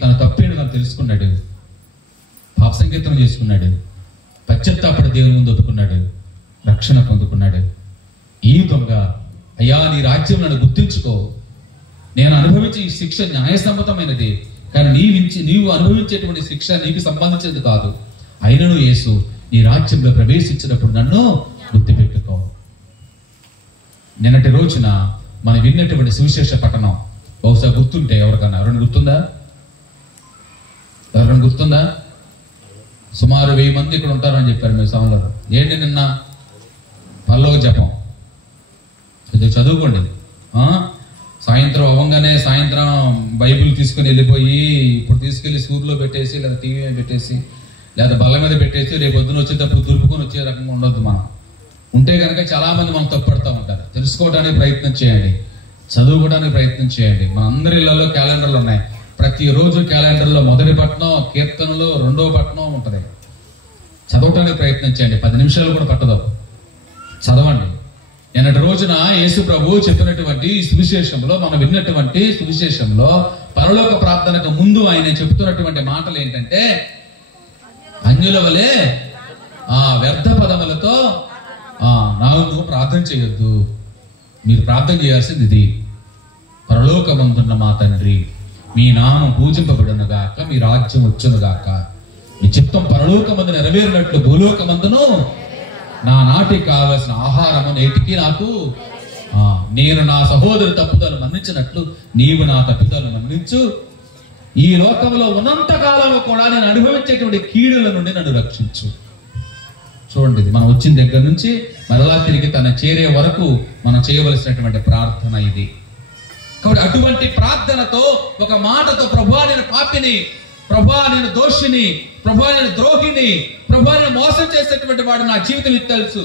తన తప్పేడు తను తెలుసుకున్నాడు, పాప సంకీర్తనం చేసుకున్నాడు, పశ్చాత్తాపడి దేవుని ముందు ఒప్పుకున్నాడు, రక్షణ పొందుకున్నాడు. ఈ దొంగ, అయ్యా నీ రాజ్యం నన్ను గుర్తించుకో, నేను అనుభవించే ఈ శిక్ష న్యాయసమ్మతమైనది, కానీ నీవు అనుభవించేటువంటి శిక్ష నీకు సంబంధించింది కాదు. అయినను యేసు నీ రాజ్యంలో ప్రవేశించినప్పుడు నన్ను గుర్తుపెట్టుకో. నిన్నటి రోజున మనం విన్నటువంటి సువిశేష పఠనం బహుశా గుర్తుంటే ఎవరికన్నా ఎవరైనా గుర్తుందా? సుమారు 1000 మంది ఇక్కడ ఉంటారని చెప్పారు మీ సోదరులు. ఏంటి నిన్న పరలోక జపం చదువుకోండి. సాయంత్రం అవ్వగానే సాయంత్రం బైబిల్ తీసుకుని వెళ్ళిపోయి ఇప్పుడు తీసుకెళ్లి సూర్యులో పెట్టేసి లేదా టీవీ మీద పెట్టేసి లేదా బల్ల మీద పెట్టేసి రేపు పొద్దున వచ్చేటప్పుడు దులుపుకొని వచ్చే రకంగా ఉండొద్దు. మనం ఉంటే కనుక చాలా మంది మనం తప్పుపడతా ఉంటారు. తెలుసుకోవడానికి ప్రయత్నం చేయండి, చదువుకోవడానికి ప్రయత్నం చేయండి. మన అందరి ఇళ్లలో క్యాలెండర్లు ఉన్నాయి. ప్రతిరోజు క్యాలెండర్లో మొదటి పట్టణం, కీర్తనలో 2వ పట్టణం ఉంటుంది. చదవటానికి ప్రయత్నం చేయండి. 10 నిమిషాలు కూడా పట్టదు, చదవండి. నిన్నటి రోజున యేసు ప్రభు చెప్పినటువంటి సువిశేషంలో, మనం విన్నటువంటి సువిశేషంలో పరలోక ప్రార్థనకు ముందు ఆయన చెబుతున్నటువంటి మాటలు ఏంటంటే, అన్యుల వలె వ్యర్థ పదములతో నువ్వు ప్రార్థన చేయొద్దు. మీరు ప్రార్థన చేయాల్సింది ఇది, పరలోకమందున్న మా తండ్రి, మీ నామం పూజింపబడును గాక, మీ రాజ్యం వచ్చును గాక, మీ చిత్తం పరలోకమందు నెరవేరినట్లు భూలోకమందును నా నాటికి కావలసిన ఆహారము నేటికి నాకు, నేను నా సహోదరు తప్పుదలు మన్నించినట్లు నీవు నా తప్పుదలు మన్నించు. ఈ లోకంలో ఉన్నంత కాలంలో కూడా నేను అనుభవించేటువంటి కీడుల నుండి నన్ను రక్షించు. చూడండి, మనం వచ్చిన దగ్గర నుంచి మరలా తిరిగి తన చేరే వరకు మనం చేయవలసినటువంటి ప్రార్థన ఇది. కాబట్టి అటువంటి ప్రార్థనతో, ఒక మాటతో, ప్రభువా నేను పాపిని, ప్రభువా నేను దోషిని, ప్రభువా నేను ద్రోహిని, ప్రభువా నేను మోసం చేసేటువంటి వాడు, నా జీవితం ఇది తెలుసు.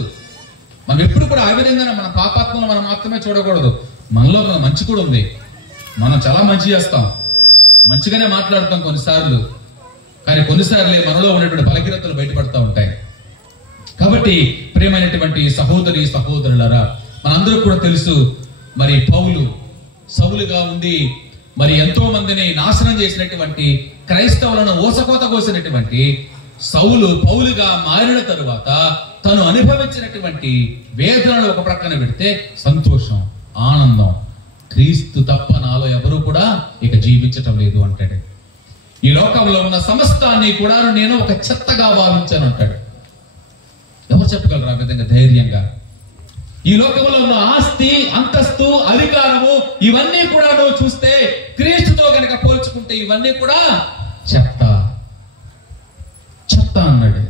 మనం ఎప్పుడు కూడా ఆ విధంగా మన పాపాత్మను మనం మాత్రమే చూడకూడదు. మనలో మంచి కూడా ఉంది. మనం చాలా మంచి చేస్తాం, మంచిగానే మాట్లాడతాం కొన్నిసార్లు, కానీ కొన్నిసార్లే మనలో ఉన్నటువంటి బలహీనతలు బయటపడతా ఉంటాయి. కాబట్టి ప్రియమైనటువంటి సహోదరి సహోదరులారా, మనందరూ కూడా తెలుసు, మరి పౌలు సౌలుగా ఉంది, మరి ఎంతో మందిని నాశనం చేసినటువంటి, క్రైస్తవులను ఓసకోత కోసినటువంటి సౌలు పౌలుగా మారిన తరువాత తను అనుభవించినటువంటి వేదనలు ఒక ప్రక్కన పెడితే సంతోషం, ఆనందం, క్రీస్తు తప్ప నాలో ఎవరు కూడా ఇక జీవించటం లేదు అంటాడు. ఈ లోకంలో ఉన్న సమస్తాన్ని కూడా నేను ఒక చెత్తగా భావించాను అంటాడు. ఎవరు చెప్పగలరు ఆ విధంగా ధైర్యంగా? ఈ లోకంలో ఉన్న ఆస్తి, అంతస్తు, అధికారము ఇవన్నీ కూడా నువ్వు చూస్తే క్రీస్తుతో కనుక పోల్చుకుంటే ఇవన్నీ కూడా చెత్త, చెత్త అన్నాడు.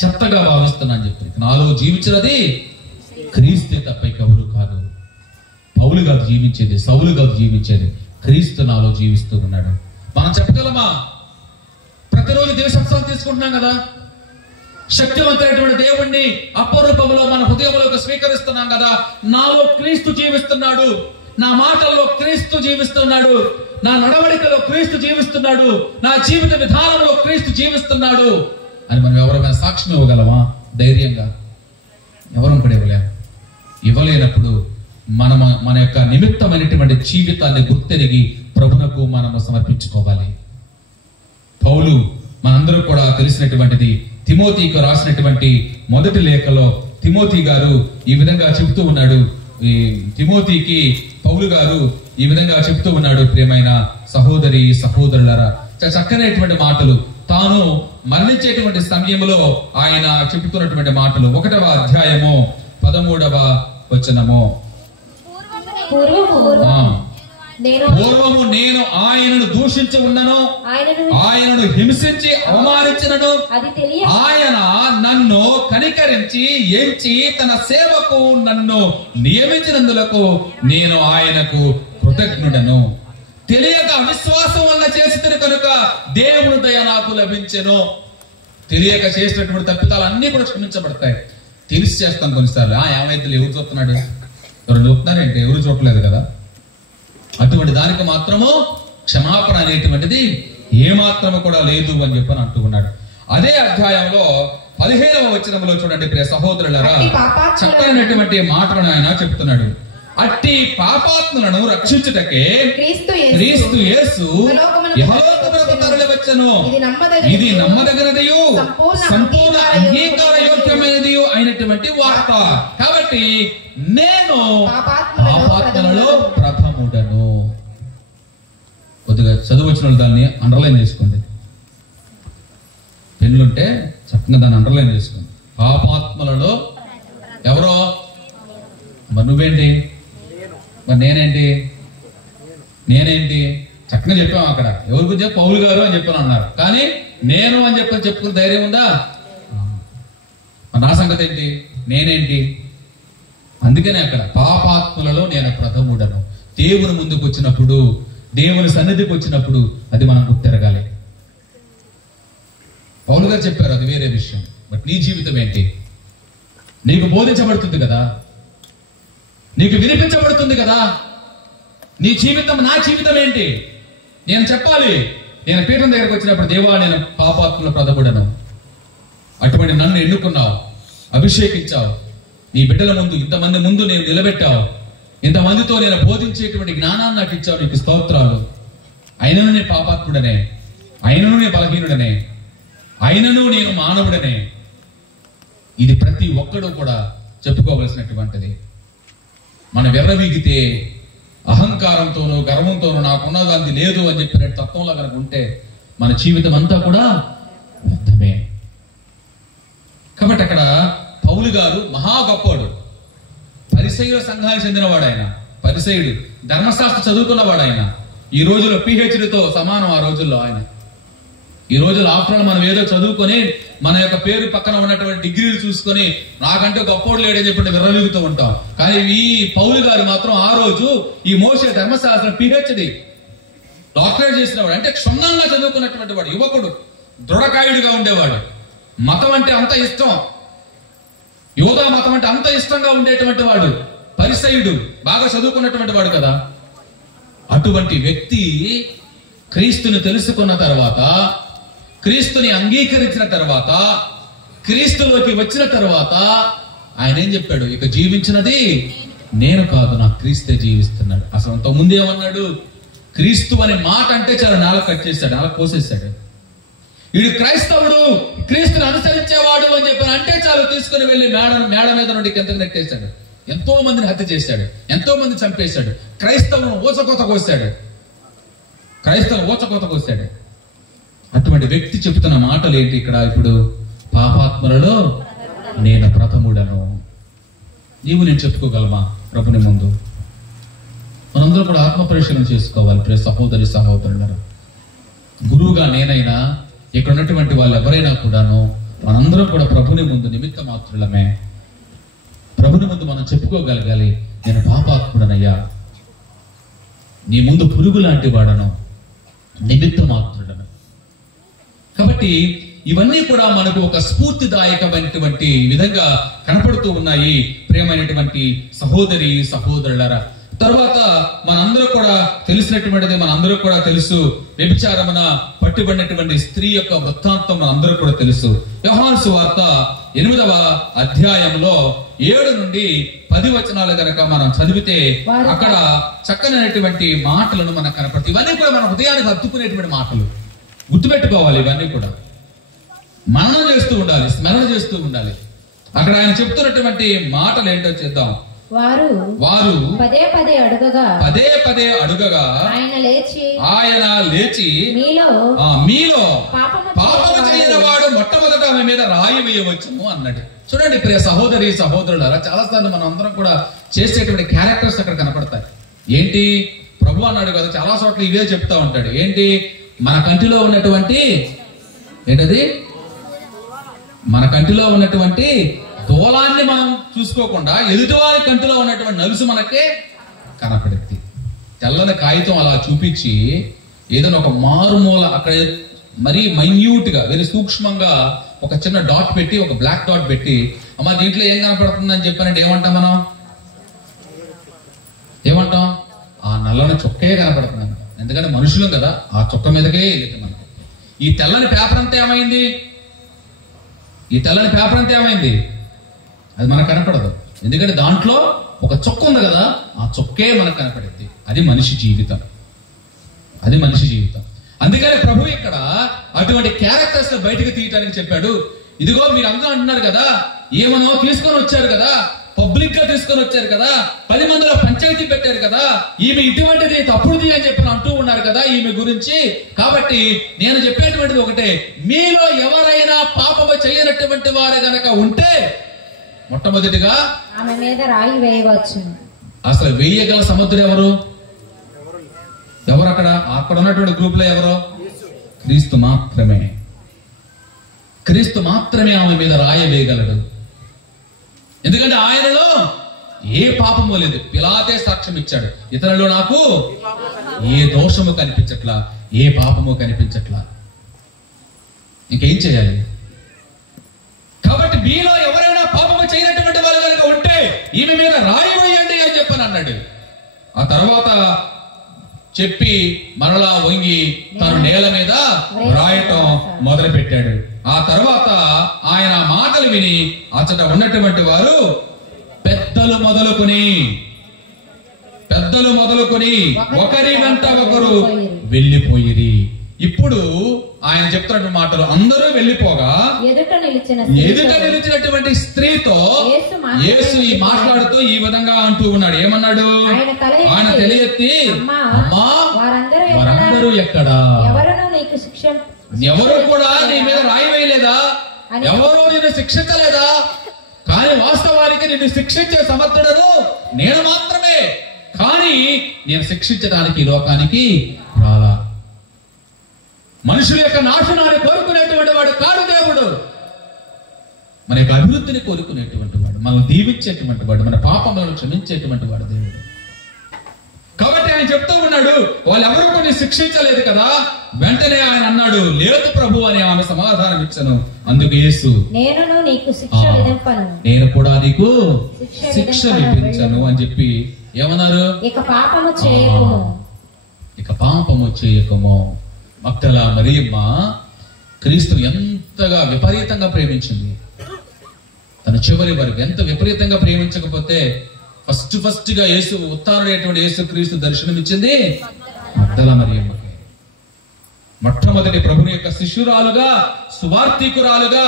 చెత్తగా భావిస్తున్నాను చెప్పి, నాలో జీవించినది క్రీస్తే తప్ప ఎవరు కాదు. పౌలు కాదు జీవించేది, సౌలు కాదు జీవించేది, క్రీస్తు నాలో జీవిస్తూ ఉన్నాడు. మనం చెప్పగలమా? ప్రతిరోజు దివసంసాలు తీసుకుంటున్నాం కదా, శక్తివంతమైనటువంటి దేవుణ్ణి అపరూపంలో మన హృదయంలోకి స్వీకరిస్తున్నాం కదా. నాలో క్రీస్తు జీవిస్తున్నాడు, నా మాటల్లో క్రీస్తు జీవిస్తున్నాడు, నా నడవడికలో క్రీస్తు జీవిస్తున్నాడు, నా జీవిత విధానంలో క్రీస్తు జీవిస్తున్నాడు అని మనం ఎవరైనా సాక్ష్యం ఇవ్వగలమా ధైర్యంగా? ఎవరు కూడా ఇవ్వలేనప్పుడు మన యొక్క నిమిత్తమైనటువంటి జీవితాన్ని గుర్తెరిగి ప్రభునకు మనము సమర్పించుకోవాలి. పౌలు మనందరూ కూడా తెలిసినటువంటిది, తిమోతికి రాసినటువంటి మొదటి లేఖలో తిమోతి గారు ఈ విధంగా చెబుతూ ఉన్నాడు. ఈ తిమోతికి పౌలు గారు ఈ విధంగా చెబుతూ ఉన్నాడు. ప్రియమైన సహోదరి సహోదరులారా, చక్కనైనటువంటి మాటలు, తాను మరణించేటువంటి సమయంలో ఆయన చెబుతున్నటువంటి మాటలు. 1వ అధ్యాయము 13వ వచనము. పూర్వము నేను ఆయనను దూషించి ఉన్నను, ఆయనను హింసించి అవమానించినను, ఆయన నన్ను కనికరించి ఎంచి తన సేవకు నన్ను నియమించినందులకు నేను ఆయనకు కృతజ్ఞుడను. తెలియక విశ్వాసం వల్ల చేసిన కనుక దేవుని దయ నాకు లభించెను. తెలియక చేసినటువంటి తప్పిదాలు అన్ని కూడా క్షమించబడతాయి. తెలిసి చేస్తాం కొన్నిసార్లు, ఏమైతే ఎవరు చూస్తున్నాడు, ఎవరు చూస్తున్నారంటే ఎవరు చూడలేదు కదా. అటువంటి దానికి మాత్రము క్షమాపణ అనేటువంటిది ఏమాత్రము కూడా లేదు అని చెప్పని అంటూ ఉన్నాడు. అదే అధ్యాయంలో 15వ వచనంలో చూడండి ప్రియ సహోదరులారా, చక్కనైనటువంటి మాటలను ఆయన చెప్తున్నాడు. అట్టి పాపాత్ములను రక్షించుటకే క్రీస్తు యేసు యెహోవాకు తరలివచ్చెను. ఇది నమ్మదగినదియు సంపూర్ణ అంగీకార యోగ్యమైనదియు అయినటువంటి వార్త. కాబట్టి నేను పాపాత్ములలో ప్రథముడను. కొద్దిగా చదువుచ్చిన దాన్ని అండర్లైన్ చేసుకోండి. పెన్నులుంటే చక్కగా దాన్ని అండర్లైన్ చేసుకోండి. పాపాత్ములలో ఎవరో? మరి నువ్వేంటి? మరి నేనేంటి? చక్కగా చెప్పాము అక్కడ. ఎవరి గురించి? పౌలు గారు అని చెప్పాను అన్నారు. కానీ నేను అని చెప్పని చెప్పుకునే ధైర్యం ఉందా? నా సంగతి ఏంటి? నేనేంటి? అందుకనే అక్కడ పాపాత్ములలో నేను ప్రథముడను. దేవుని ముందుకు వచ్చినప్పుడు, దేవుని సన్నిధికి వచ్చినప్పుడు అది మనం గుర్తెరగాలి. పౌలు గారు చెప్పారు, అది వేరే విషయం. బట్ నీ జీవితం ఏంటి? నీకు బోధించబడుతుంది కదా, నీకు వినిపించబడుతుంది కదా. నీ జీవితం, నా జీవితం ఏంటి? నేను చెప్పాలి. నేను పీఠం దగ్గరకు వచ్చినప్పుడు, దేవా నేను పాపాత్ముల ప్రథముడను, అటువంటి నన్ను ఎన్నుకున్నావు, అభిషేకించావు, నీ బిడ్డల ముందు ఇంతమంది ముందు నేను నిలబెట్టావు, ఇంతమందితో నేను బోధించేటువంటి జ్ఞానాన్ని నాకు ఇచ్చావు, నీకు స్తోత్రాలు. అయినను నేను పాపాత్ముడనే, అయినను నేను బలహీనుడనే, అయినను నేను మానవుడనే. ఇది ప్రతి ఒక్కడూ కూడా చెప్పుకోవలసినటువంటిది. మనం ఎర్రవీగితే అహంకారంతోనూ గర్వంతోనూ నాకున్నదాన్ని లేదు అని చెప్పిన తత్వంలో కనుక ఉంటే మన జీవితం అంతా కూడా వ్యర్థమే. కాబట్టి అక్కడ పౌలు గారు మహా గొప్పవాడు, పరిసయ్యుల సంఘానికి చెందినవాడు ఆయన. పరిసయ్యుడు, ధర్మశాస్త్ర చదువుకున్నవాడు ఆయన. ఈ రోజుల్లో PhDతో సమానం ఆ రోజుల్లో ఆయన. ఈ రోజు ఆఫ్టర్ మనం ఏదో చదువుకొని మన యొక్క పేరు పక్కన ఉన్నటువంటి డిగ్రీలు చూసుకొని నాకంటే గొప్పోడు లేడని చెప్పి విర్రవీగుతూ ఉంటాం. కానీ ఈ పౌలు గారు మాత్రం ఆ రోజు ఈ మోషే ధర్మశాస్త్రం PhD డాక్టరేట్ చేసిన వాడు, అంటే క్షుణ్ణంగా చదువుకున్నటువంటి వాడు, యువకుడు, దృఢకాయుడిగా ఉండేవాడు. మతం అంటే అంత ఇష్టం, యోధా మతం అంటే అంత ఇష్టంగా ఉండేటువంటి వాడు, పరిసయుడు, బాగా చదువుకున్నటువంటి వాడు కదా. అటువంటి వ్యక్తి క్రీస్తుని తెలుసుకున్న తర్వాత, క్రీస్తుని అంగీకరించిన తర్వాత, క్రీస్తులోకి వచ్చిన తర్వాత ఆయన ఏం చెప్పాడు? ఇక జీవించినది నేను కాదు, నా క్రీస్తే జీవిస్తున్నాడు. అసలు అంత ముందు ఏమన్నాడు? క్రీస్తు అనే మాట అంటే చాలా నేల కట్ చేశాడు, నేల కోసేశాడు. వీడు క్రైస్తవుడు, క్రీస్తుని అనుసరించేవాడు అని చెప్పాను అంటే చాలు తీసుకుని వెళ్ళి మేడ మీద నుండి కిందకు నెట్టేశాడు. ఎంతో మందిని హత్య చేశాడు, ఎంతో మంది చంపేశాడు, క్రైస్తవులను ఊచకోత కోసాడు. అటువంటి వ్యక్తి చెబుతున్న మాటలు ఏంటి ఇక్కడ? ఇప్పుడు పాపాత్మలలో నేను ప్రథముడను. నీవు నేను చెప్పుకోగలమా ప్రభుని ముందు? మనందరూ కూడా ఆత్మ పరిశీలన చేసుకోవాలి. ప్రియ సహోదరి సహోదరులారా, గురువుగా నేనైనా ఇక్కడ ఉన్నటువంటి వాళ్ళు ఎవరైనా కూడాను మనందరం కూడా ప్రభుని ముందు నిమిత్త మాత్రులమే. ప్రభుని ముందు మనం చెప్పుకోగలగాలి, నేను పాపాత్ముడనయ్యా, నీ ముందు పురుగు లాంటి వాడను, నిమిత్త మాత్రుడను. కాబట్టి ఇవన్నీ కూడా మనకు ఒక స్ఫూర్తిదాయకమైనటువంటి విధంగా కనపడుతూ ఉన్నాయి ప్రియమైనటువంటి సహోదరి సహోదరులారా. తర్వాత మనందరూ కూడా తెలిసినటువంటిది, మనందరూ కూడా తెలుసు, వ్యభిచారమున పట్టుబడినటువంటి స్త్రీ యొక్క వృత్తాంతం మనందరూ కూడా తెలుసు. యోహాను సువార్త 8వ అధ్యాయంలో 7 నుండి 10 వచనాలు గనక మనం చదివితే అక్కడ చక్కనైనటువంటి మాటలను మనకు కనపడతాయి. ఇవన్నీ కూడా మన హృదయానికి హత్తుకునేటువంటి మాటలు, గుర్తుపెట్టుకోవాలి. ఇవన్నీ కూడా మననం చేస్తూ ఉండాలి, స్మరణ చేస్తూ ఉండాలి. అక్కడ ఆయన చెప్తున్నటువంటి మాటలు ఏంటో చేద్దాం. వారు పదే పదే అడుగగా ఆయన లేచి మీలో పాపము చేయని వాడు మొట్టమొదట ఆమె మీద రాయి వేయవచ్చును అన్నాడు. చూడండి ప్రియ సహోదరి సహోదరులారా, చాలా సార్లు మనం అందరం కూడా చేసేటువంటి క్యారెక్టర్స్ అక్కడ కనపడతాయి. ఏంటి? ప్రభు అన్నాడు కదా, చాలా చోట్ల ఇవే చెప్తా ఉంటాడు. ఏంటి? మన కంటిలో ఉన్నటువంటి ఏంటది? మన కంటిలో ఉన్నటువంటి దూలాన్ని మనం చూసుకోకుండా ఎదుటివారి కంటిలో ఉన్నటువంటి నలుసు మనకే కనపడుద్ది. తెల్లని కాగితం అలా చూపించి ఏదైనా ఒక మారుమూల అక్కడ మరీ మైన్యూట్ గా, వెరీ సూక్ష్మంగా ఒక చిన్న డాట్ పెట్టి, ఒక బ్లాక్ డాట్ పెట్టి, అమ్మా దీంట్లో ఏం కనపడుతుందని చెప్పానంటే ఏమంటాం మనం? ఏమంటాం? ఆ నల్లని చొక్కే కనపడుతుంది. ఎందుకంటే మనుషులం కదా, ఆ చొక్క మీదకే వెళ్ళింది మనకి. ఈ తెల్లని పేపర్ అంతా ఏమైంది? అది మనకు కనపడదు. ఎందుకంటే దాంట్లో ఒక చొక్క ఉంది కదా, ఆ చొక్కే మనకు కనపడింది. అది మనిషి జీవితం. అందుకని ప్రభు ఇక్కడ అటువంటి క్యారెక్టర్స్ బయటకు తీయడానికి చెప్పాడు. ఇదిగో మీరు అందరూ అంటున్నారు కదా, ఏమనో తీసుకొని వచ్చారు కదా, పబ్లిక్ గా తీసుకొని వచ్చారు కదా, 10 మందిలో పంచాయతీ పెట్టారు కదా, ఈమె ఇటువంటిది తప్పుడుది అని చెప్పి అంటూ ఉన్నారు కదా ఈమె గురించి. కాబట్టి నేను చెప్పేటువంటిది ఒకటే, మీలో ఎవరైనా పాపము చేయనటువంటి వారు గనక ఉంటే మొట్టమొదటిగా ఆమె మీద రాయి వేయవచ్చు. అసలు వేయగల సముద్రం ఎవరు? అక్కడ ఉన్నటువంటి గ్రూప్ లో ఎవరు? క్రీస్తు మాత్రమే ఆమె మీద రాయి వేయగలడు. ఎందుకంటే ఆయనలో ఏ పాపము లేదు. పిలాతే సాక్ష్యం ఇచ్చాడు, ఇతరులలో నాకు ఏ దోషము కనిపించట్లా, ఏ పాపము కనిపించట్లా. ఇంకేం చేయాలి? కాబట్టి మీలో ఎవరైనా పాపము చేయనటువంటి వాళ్ళు కనుక ఉంటే ఈమె మీద రాయి వేయండి అని చెప్పని అన్నాడు. ఆ తర్వాత చెప్పి మరలా వంగి తను నేల మీద రాయటం మొదలు పెట్టాడు. ఆ తర్వాత ఆయన మాటలు విని అచ్చట ఉన్నటువంటి వారు పెద్దలు మొదలుకొని ఒకరి వెంట ఒకరు వెళ్ళిపోయిరి. ఇప్పుడు ఆయన చెప్తున్నటువంటి మాటలు, అందరూ వెళ్ళిపోగా ఎదుట నిలిచినటువంటి స్త్రీతో యేసు మాట్లాడుతూ ఈ విధంగా అంటూ ఉన్నాడు. ఏమన్నాడు? ఆయన తెలియెత్తి, అమ్మా వారందరూ ఎక్కడా? ఎవరు కూడా నీ మీద రాయి వేయలేదా? ఎవరు నిన్ను శిక్షించలేదా? కానీ వాస్తవానికి నిన్ను శిక్షించే సమర్థుడను నేను మాత్రమే. కానీ నేను శిక్షించడానికి ఈ లోకానికి రాలా. మనుషుల యొక్క నాశనాన్ని కోరుకునేటువంటి వాడు కాడు దేవుడు. మన యొక్క అభివృద్ధిని కోరుకునేటువంటి వాడు, మనం దీవించేటువంటి వాడు, మన పాపములను క్షమించేటువంటి వాడు దేవుడు. కాబట్టి ఆయన చెప్తూ ఉన్నాడు, వాళ్ళు ఎవరు కొన్ని శిక్షించలేదు కదా. వెంటనే ఆయన అన్నాడు, లేదు ప్రభు అని ఆమె సమాధానం ఇచ్చాను. అందుకు యేసు, నేను కూడా నీకు శిక్ష విధించను అని చెప్పి ఏమన్నారు? ఇక పాపము చేయకము. మగ్దలా మరియమ్మ క్రీస్తుని ఎంతగా విపరీతంగా ప్రేమించింది. తన చివరి వరకు ఎంత విపరీతంగా ప్రేమించకపోతే ఫస్ట్ గా యేసు ఉత్థానుడైనటువంటి యేసు క్రీస్తు దర్శనం ఇచ్చింది మగ్దలా మరియమ్మకి. మొట్టమొదటి ప్రభుని యొక్క శిష్యురాలుగా, సువార్తికురాలుగా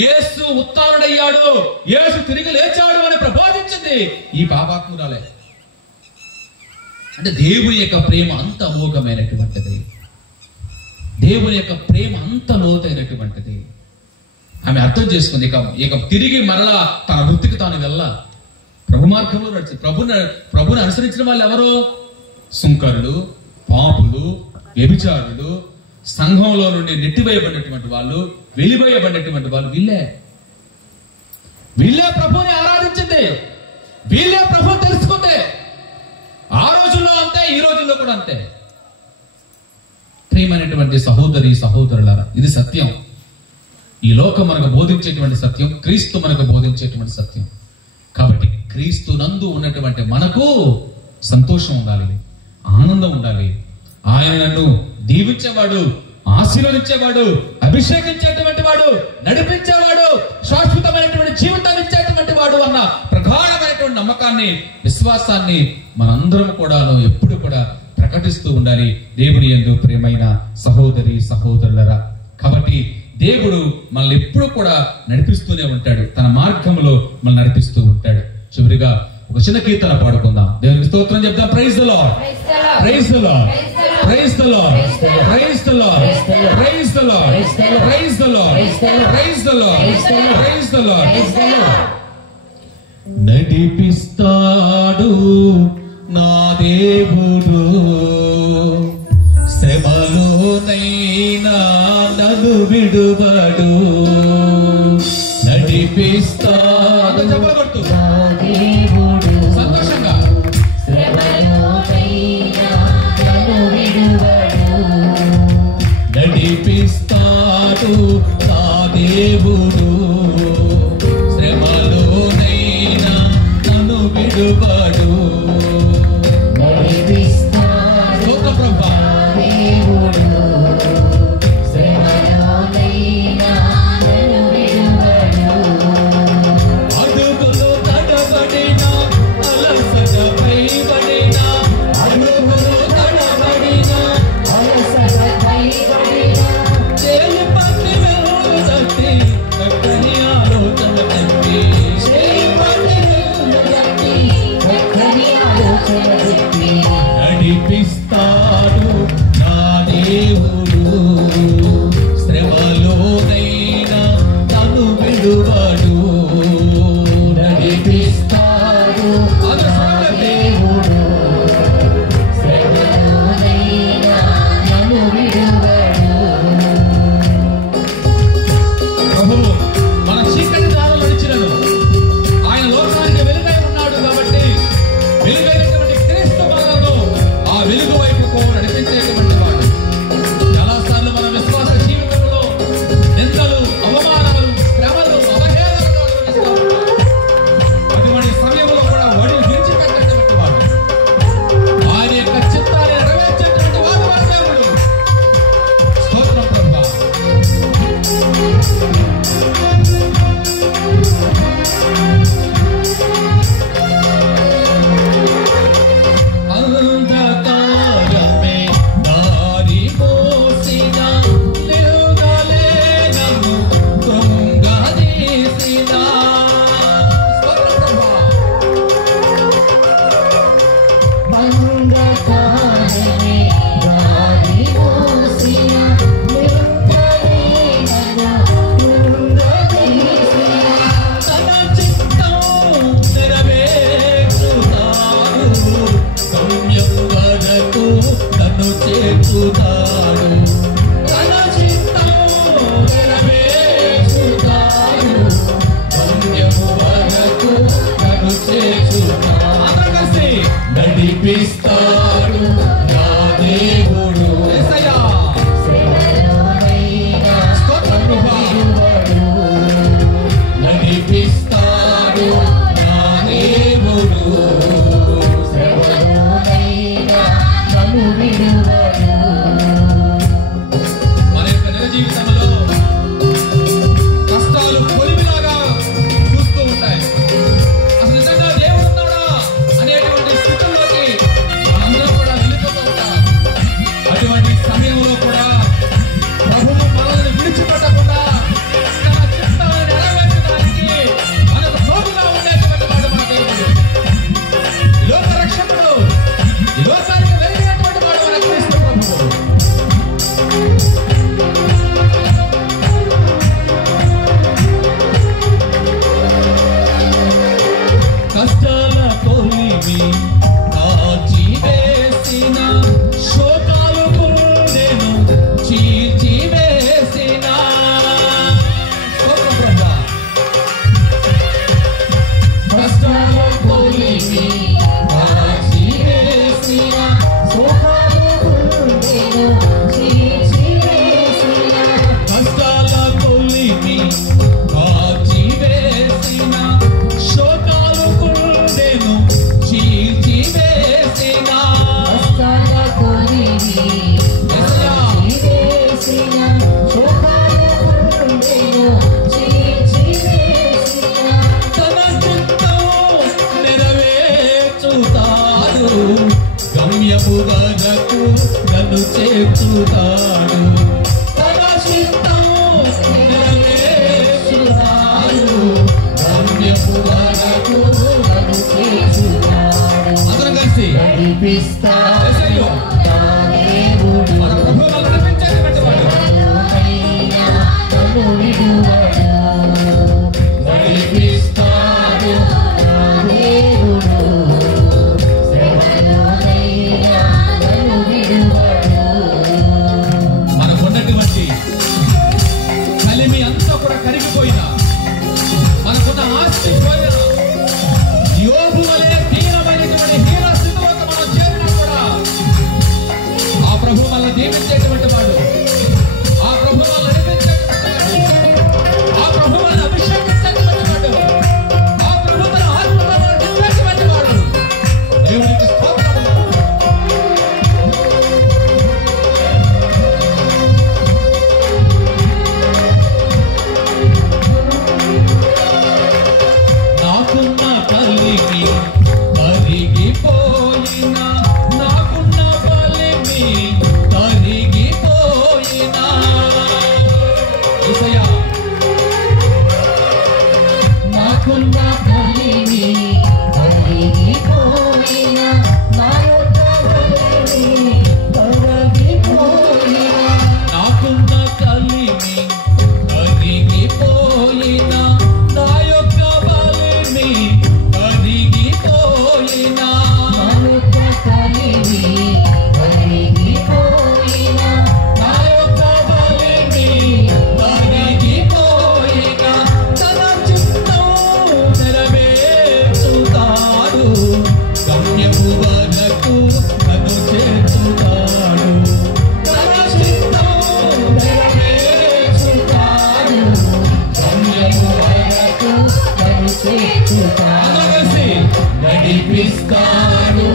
యేసు ఉత్థానుడయ్యాడు, యేసు తిరిగి లేచాడు అని ప్రబోధించింది ఈ పాపాత్మురాలే. అంటే దేవుని యొక్క ప్రేమ అంత అమోఘమైనటువంటిది, దేవుని యొక్క ప్రేమ అంత లోతైనటువంటిది. ఆమె అర్థం చేసుకుంది. ఇక తిరిగి మరలా తన వృత్తికి తాను వెళ్ళ ప్రభు మార్గంలో నడిచి ప్రభుని అనుసరించిన వాళ్ళు ఎవరు? సుంకరులు, పాపులు, వ్యభిచారులు, సంఘంలో నుండి నెట్టివేయబడినటువంటి వాళ్ళు, వెలివేయబడినటువంటి వాళ్ళు. వీళ్ళే ప్రభుని ఆరాధించింది, వీళ్ళే ప్రభు తెలుసుకుంది. ఆ రోజుల్లో అంతే, ఈ రోజుల్లో కూడా అంతే. ప్రియమైనటువంటి సహోదరి సహోదరులారా, ఇది సత్యం. ఈ లోకం మనకు బోధించేటువంటి సత్యం, క్రీస్తు మనకు బోధించేటువంటి సత్యం. కాబట్టి క్రీస్తు నందు ఉన్నటువంటి మనకు సంతోషం ఉండాలి, ఆనందం ఉండాలి. ఆయన నన్ను దీవించేవాడు, ఆశీర్వదించేవాడు, అభిషేకించేటువంటి వాడు, నడిపించేవాడు, శాశ్వతమైనటువంటి జీవితాన్ని ఇచ్చేటువంటి వాడు అన్న ప్రగాఢమైనటువంటి నమ్మకాన్ని, విశ్వాసాన్ని మనందరం కూడా ఎప్పుడు కూడా ప్రకటిస్తూ ఉండాలి. దేవుని యందు ప్రియమైన సహోదరి సహోదరులరా, కాబట్టి దేవుడు మనల్ని ఎప్పుడు కూడా నడిపిస్తూనే ఉంటాడు, తన మార్గంలో మనల్ని నడిపిస్తూ ఉంటాడు. చివరిగా ఒక చిన్న కీర్తన పాడుకుందాం, దేవునికి స్తోత్రం చెప్దాం. Praise the Lord, praise the Lord, praise the Lord, praise the Lord, praise the Lord, praise the Lord, praise the Lord, praise the Lord. నడిపిస్తాడు నా దేవుడు, శ్రమలోనైనా నన్ను విడువడు. నడిపిస్తాడు సంతోషంగా, నడిపిస్తాడు నా దేవుడు, శ్రమలోనైనా నన్ను విడువడు. నెరవేర్చుతాడు తన చిత్తము నెరవేర్చుతాడు గమ్యపు వరకు నన్ను చేర్చుతాడు అందరం కలిసి నడిపిస్తాడు నా దేవుడు మన ప్రభువు నడిపించేటువంటి వాడు నన్ను విడువడు నడిపిస్తాడు నా దేవుడు శ్రమలోనైనా నన్ను విడువడు మనకున్నటువంటి కలిమి అంతా కూడా కరిగిపోయినా మనకున్న ఆస్తి పోయినా యోబు వలె దీనమైనటువంటి హీన స్థితిలోకి మనం చేరినా కూడా ఆ ప్రభు మనల్ని దీవించేటువంటి వాడు ఆ ప్రభు మనల్ని నడిపించేటువంటి వాడు ఆ ప్రభు మనల్ని అభిషేకించేటువంటి వాడు ఆ ప్రభు తన ఆత్మతో నింపేటువంటి వాడు దేవునికి స్తోత్రములు నాకున్న కలిమి కరిగిపోయినా నాకున్న బలిమి కరిగిపోయినా యేసయ్యా నాకున్న కలిమి కరిగిపోయినా నా యొక్క బలిమి కరిగిపోయినా నాకున్న కలిమి కరిగిపోయినా నా యొక్క బలిమి కరిగిపోయినా నా యొక్క కలిమి కరిగిపోయినా నా యొక్క బలిమి కరిగిపోయినా తన చిత్తం నెరవేర్చుతాడు గమ్యము వరకు నన్ను చేర్చుతాడు తన చిత్తం నెరవేర్చుతాడు గమ్యము వరకు నన్ను చేర్చుతాడు నడిపిస్తాడు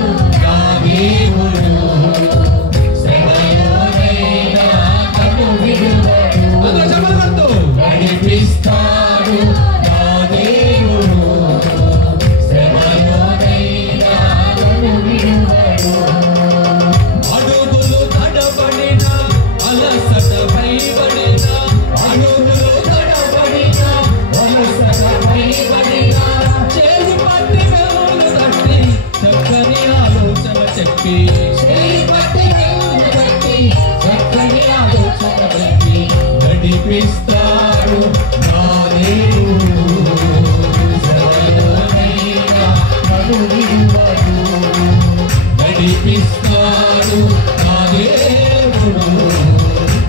నా దేవుడు శ్రమలోనైనా నన్ను విడువడు నడిపిస్తాడు నా దేవుడు శ్రమలోనైనా నన్ను విడువడు అడుగులు తడబడిన అలసట భయపడిన అడుగులు తడబడిన అలసట భయపడిన చేయి పట్టి వెలుగు తట్టి చక్కని ఆలోచన చెప్పి చేయి పట్టి వెలుగు తట్టి చక్కని ఆలోచన చెప్పి నడిపిస్తాడు నా దేవుడు శ్రమలోనైనా నన్ను విడువడు నడిపిస్తాడు నా దేవుడు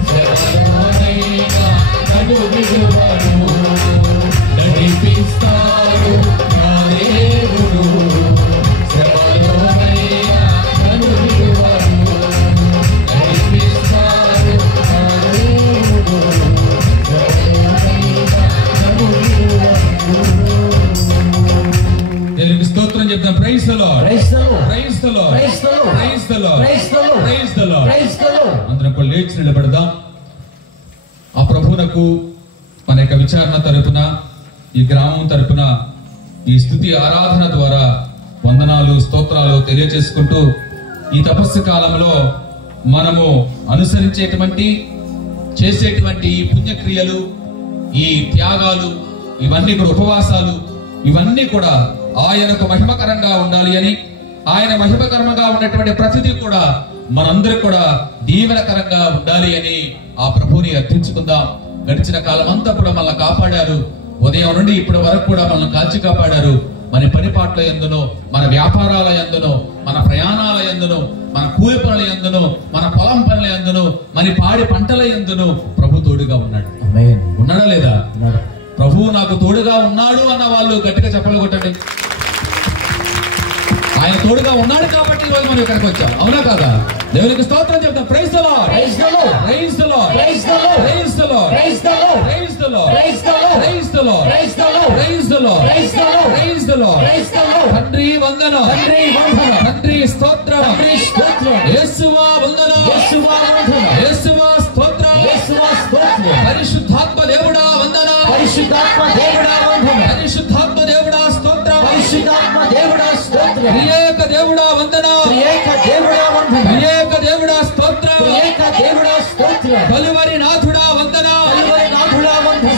శ్రమలోనైనా నన్ను విడువడు నడిపిస్తాడు నా దేవుడు శ్రమలోనైనా నన్ను విడువడు నడిపిస్తాడు నా దేవుడు శ్రమలోనైనా నన్ను విడువడు దేవునికి స్తోత్రం చెప్తాం praise the Lord praise the Lord praise the Lord praise the Lord praise the Lord praise the Lord praise the Lord praise the Lord అందరం కూడా లేచి నిలబడదాం ఆ ప్రభువునకు మన యొక్క విచారణ తరపున ఈ గ్రామం తరపున ఈ స్తుతి ఆరాధన ద్వారా వందనాలు స్తోత్రాలు తెలియజేసుకుంటూ ఈ తపస్సు కాలంలో మనము అనుసరించేటువంటి చేసేటువంటి ఈ పుణ్యక్రియలు ఈ త్యాగాలు ఇవన్నీ కూడా ఉపవాసాలు ఇవన్నీ కూడా ఆయనకు మహిమకరంగా ఉండాలి అని ఆయన మహిమకరంగా ఉన్నటువంటి ప్రతిదీ కూడా మనందరూ కూడా దీవెనకరంగా ఉండాలి అని ఆ ప్రభువుని అర్థించుకుందాం. గడిచిన కాలం అంతా కూడా మనల్ని కాపాడారు. ఉదయం నుండి ఇప్పటి వరకు కూడా మనల్ని కాల్చి కాపాడారు. మన పని పాటల యందును, మన వ్యాపారాల యందును, మన ప్రయాణాల యందును, మన కూలి పనుల యందును, మన పొలం పనుల యందును, మన పాడి పంటల యందును ప్రభు తోడుగా ఉన్నాడు. ఉన్నాడా లేదా? ప్రభువు నాకు తోడుగా ఉన్నాడు అన్న వాళ్ళు గట్టిగా చెప్పలు కొట్టండి. ఆయన తోడుగా ఉన్నాడు కాబట్టి ఈ రోజు మనం ఇక్కడికి వచ్చాం. అవునా కాదా? దేవునికి స్తోత్రం చెప్తాం. Praise the Lord, praise the Lord, praise the Lord, praise the Lord, praise the Lord, praise the Lord, praise the Lord, praise the Lord, praise the Lord, praise the Lord, praise the Lord, praise the Lord, praise the Lord, praise the Lord. తండ్రి వందనం, తండ్రి వందనం, తండ్రి స్తోత్రం, తండ్రి స్తోత్రం. యేసువా వందనం, యేసువా వందనం, యేసువా స్తోత్రం, యేసువా స్తోత్రం. పరిశుద్ధాత్మ దేవుడా వందనం, పరిశుద్ధాత్మ దేవుడా వందనం, పరిశుద్ధాత్మ దేవుడా స్తోత్రం, పరిశుద్ధాత్మ దేవుడా స్తోత్రం. త్రియేక దేవుడా వందనం, త్రియేక దేవుడా వందనం, త్రియేక దేవుడా స్తోత్రం, త్రియేక దేవుడా కలువరి నాథుడా వందనా,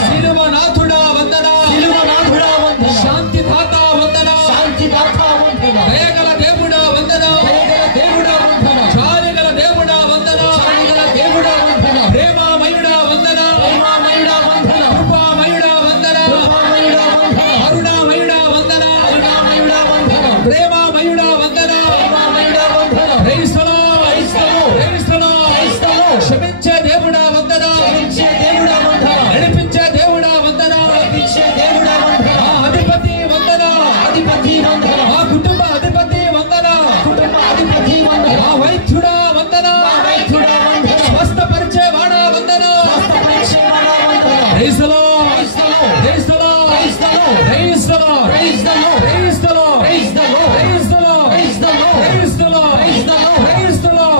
శిలువ నాథుడా వందనా, శాంతి దాత వందనా, దయగల దేవుడా వందనా, చారిగల దేవుడా వందనా, ప్రేమమయుడా వందనా, కృపామయుడా వందనా, కరుణామయుడా వందనా, ప్రేమమయుడా వందనా, క్షమించే దేవుడా వందనా, నడిపించే దేవుడా వందనా, అధిపతి వందనా, ఆ కుటుంబ అధిపతి వందనా, ఆ వైద్యుడా వందనా, స్వస్థపరిచే వాడా వందనా. Praise the Lord, praise the Lord, praise the Lord, praise the Lord, praise the Lord, praise the Lord, praise the Lord, praise the Lord, praise the Lord, praise the Lord, praise the Lord, praise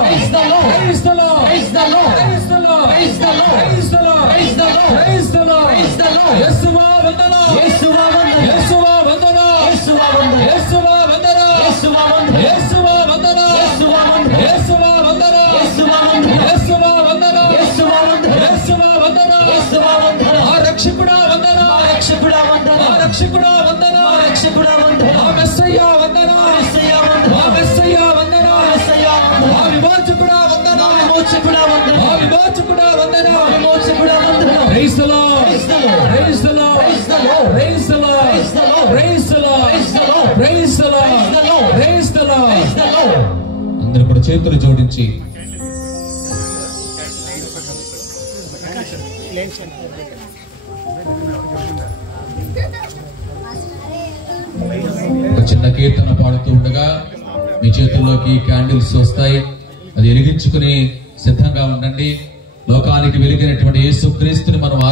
the Lord, praise the Lord, praise the Lord, praise the Lord, praise the Lord, praise the Lord, praise the Lord, praise the Lord, praise the Lord. యేసువా వందనా, యేసువా వందనా, యేసువా వందనా, యేసువా వందనా, యేసువా వందనా, యేసువా వందనా, యేసువా వందనా, యేసువా వందనా, యేసువా వందనా, యేసువా వందనా, యేసువా వందనా, యేసువా వందనా, యేసువా వందనా. ఆ రక్షకుడా వందనా, రక్షకుడా వందనా, ఆ రక్షకుడా వందనా, రక్షకుడా వందనా. ఆ మెస్సయ్యా వందనా, మెస్సయ్యా వందనా, ఆ మెస్సయ్యా వందనా, మెస్సయ్యా వందనా. ఆ విమోచకుడా వందనా, విమోచకుడా వందనా, ఆ విమోచకుడా వందనా, విమోచకుడా వందనా. Praise the Lord, praise the Lord, praise the Lord, praise the Lord, praise the Lord, praise the Lord, praise the Lord, praise the Lord. అందరూ కూడా చేతులు జోడించి ఒక చిన్న కీర్తన పాడుతూ ఉండగా మీ చేతుల్లోకి క్యాండిల్స్ వస్తాయి. అది వెలిగించుకుని సిద్ధంగా ఉండండి. లోకానికి వెలిగినటువంటి యేసుక్రీస్తుని మనం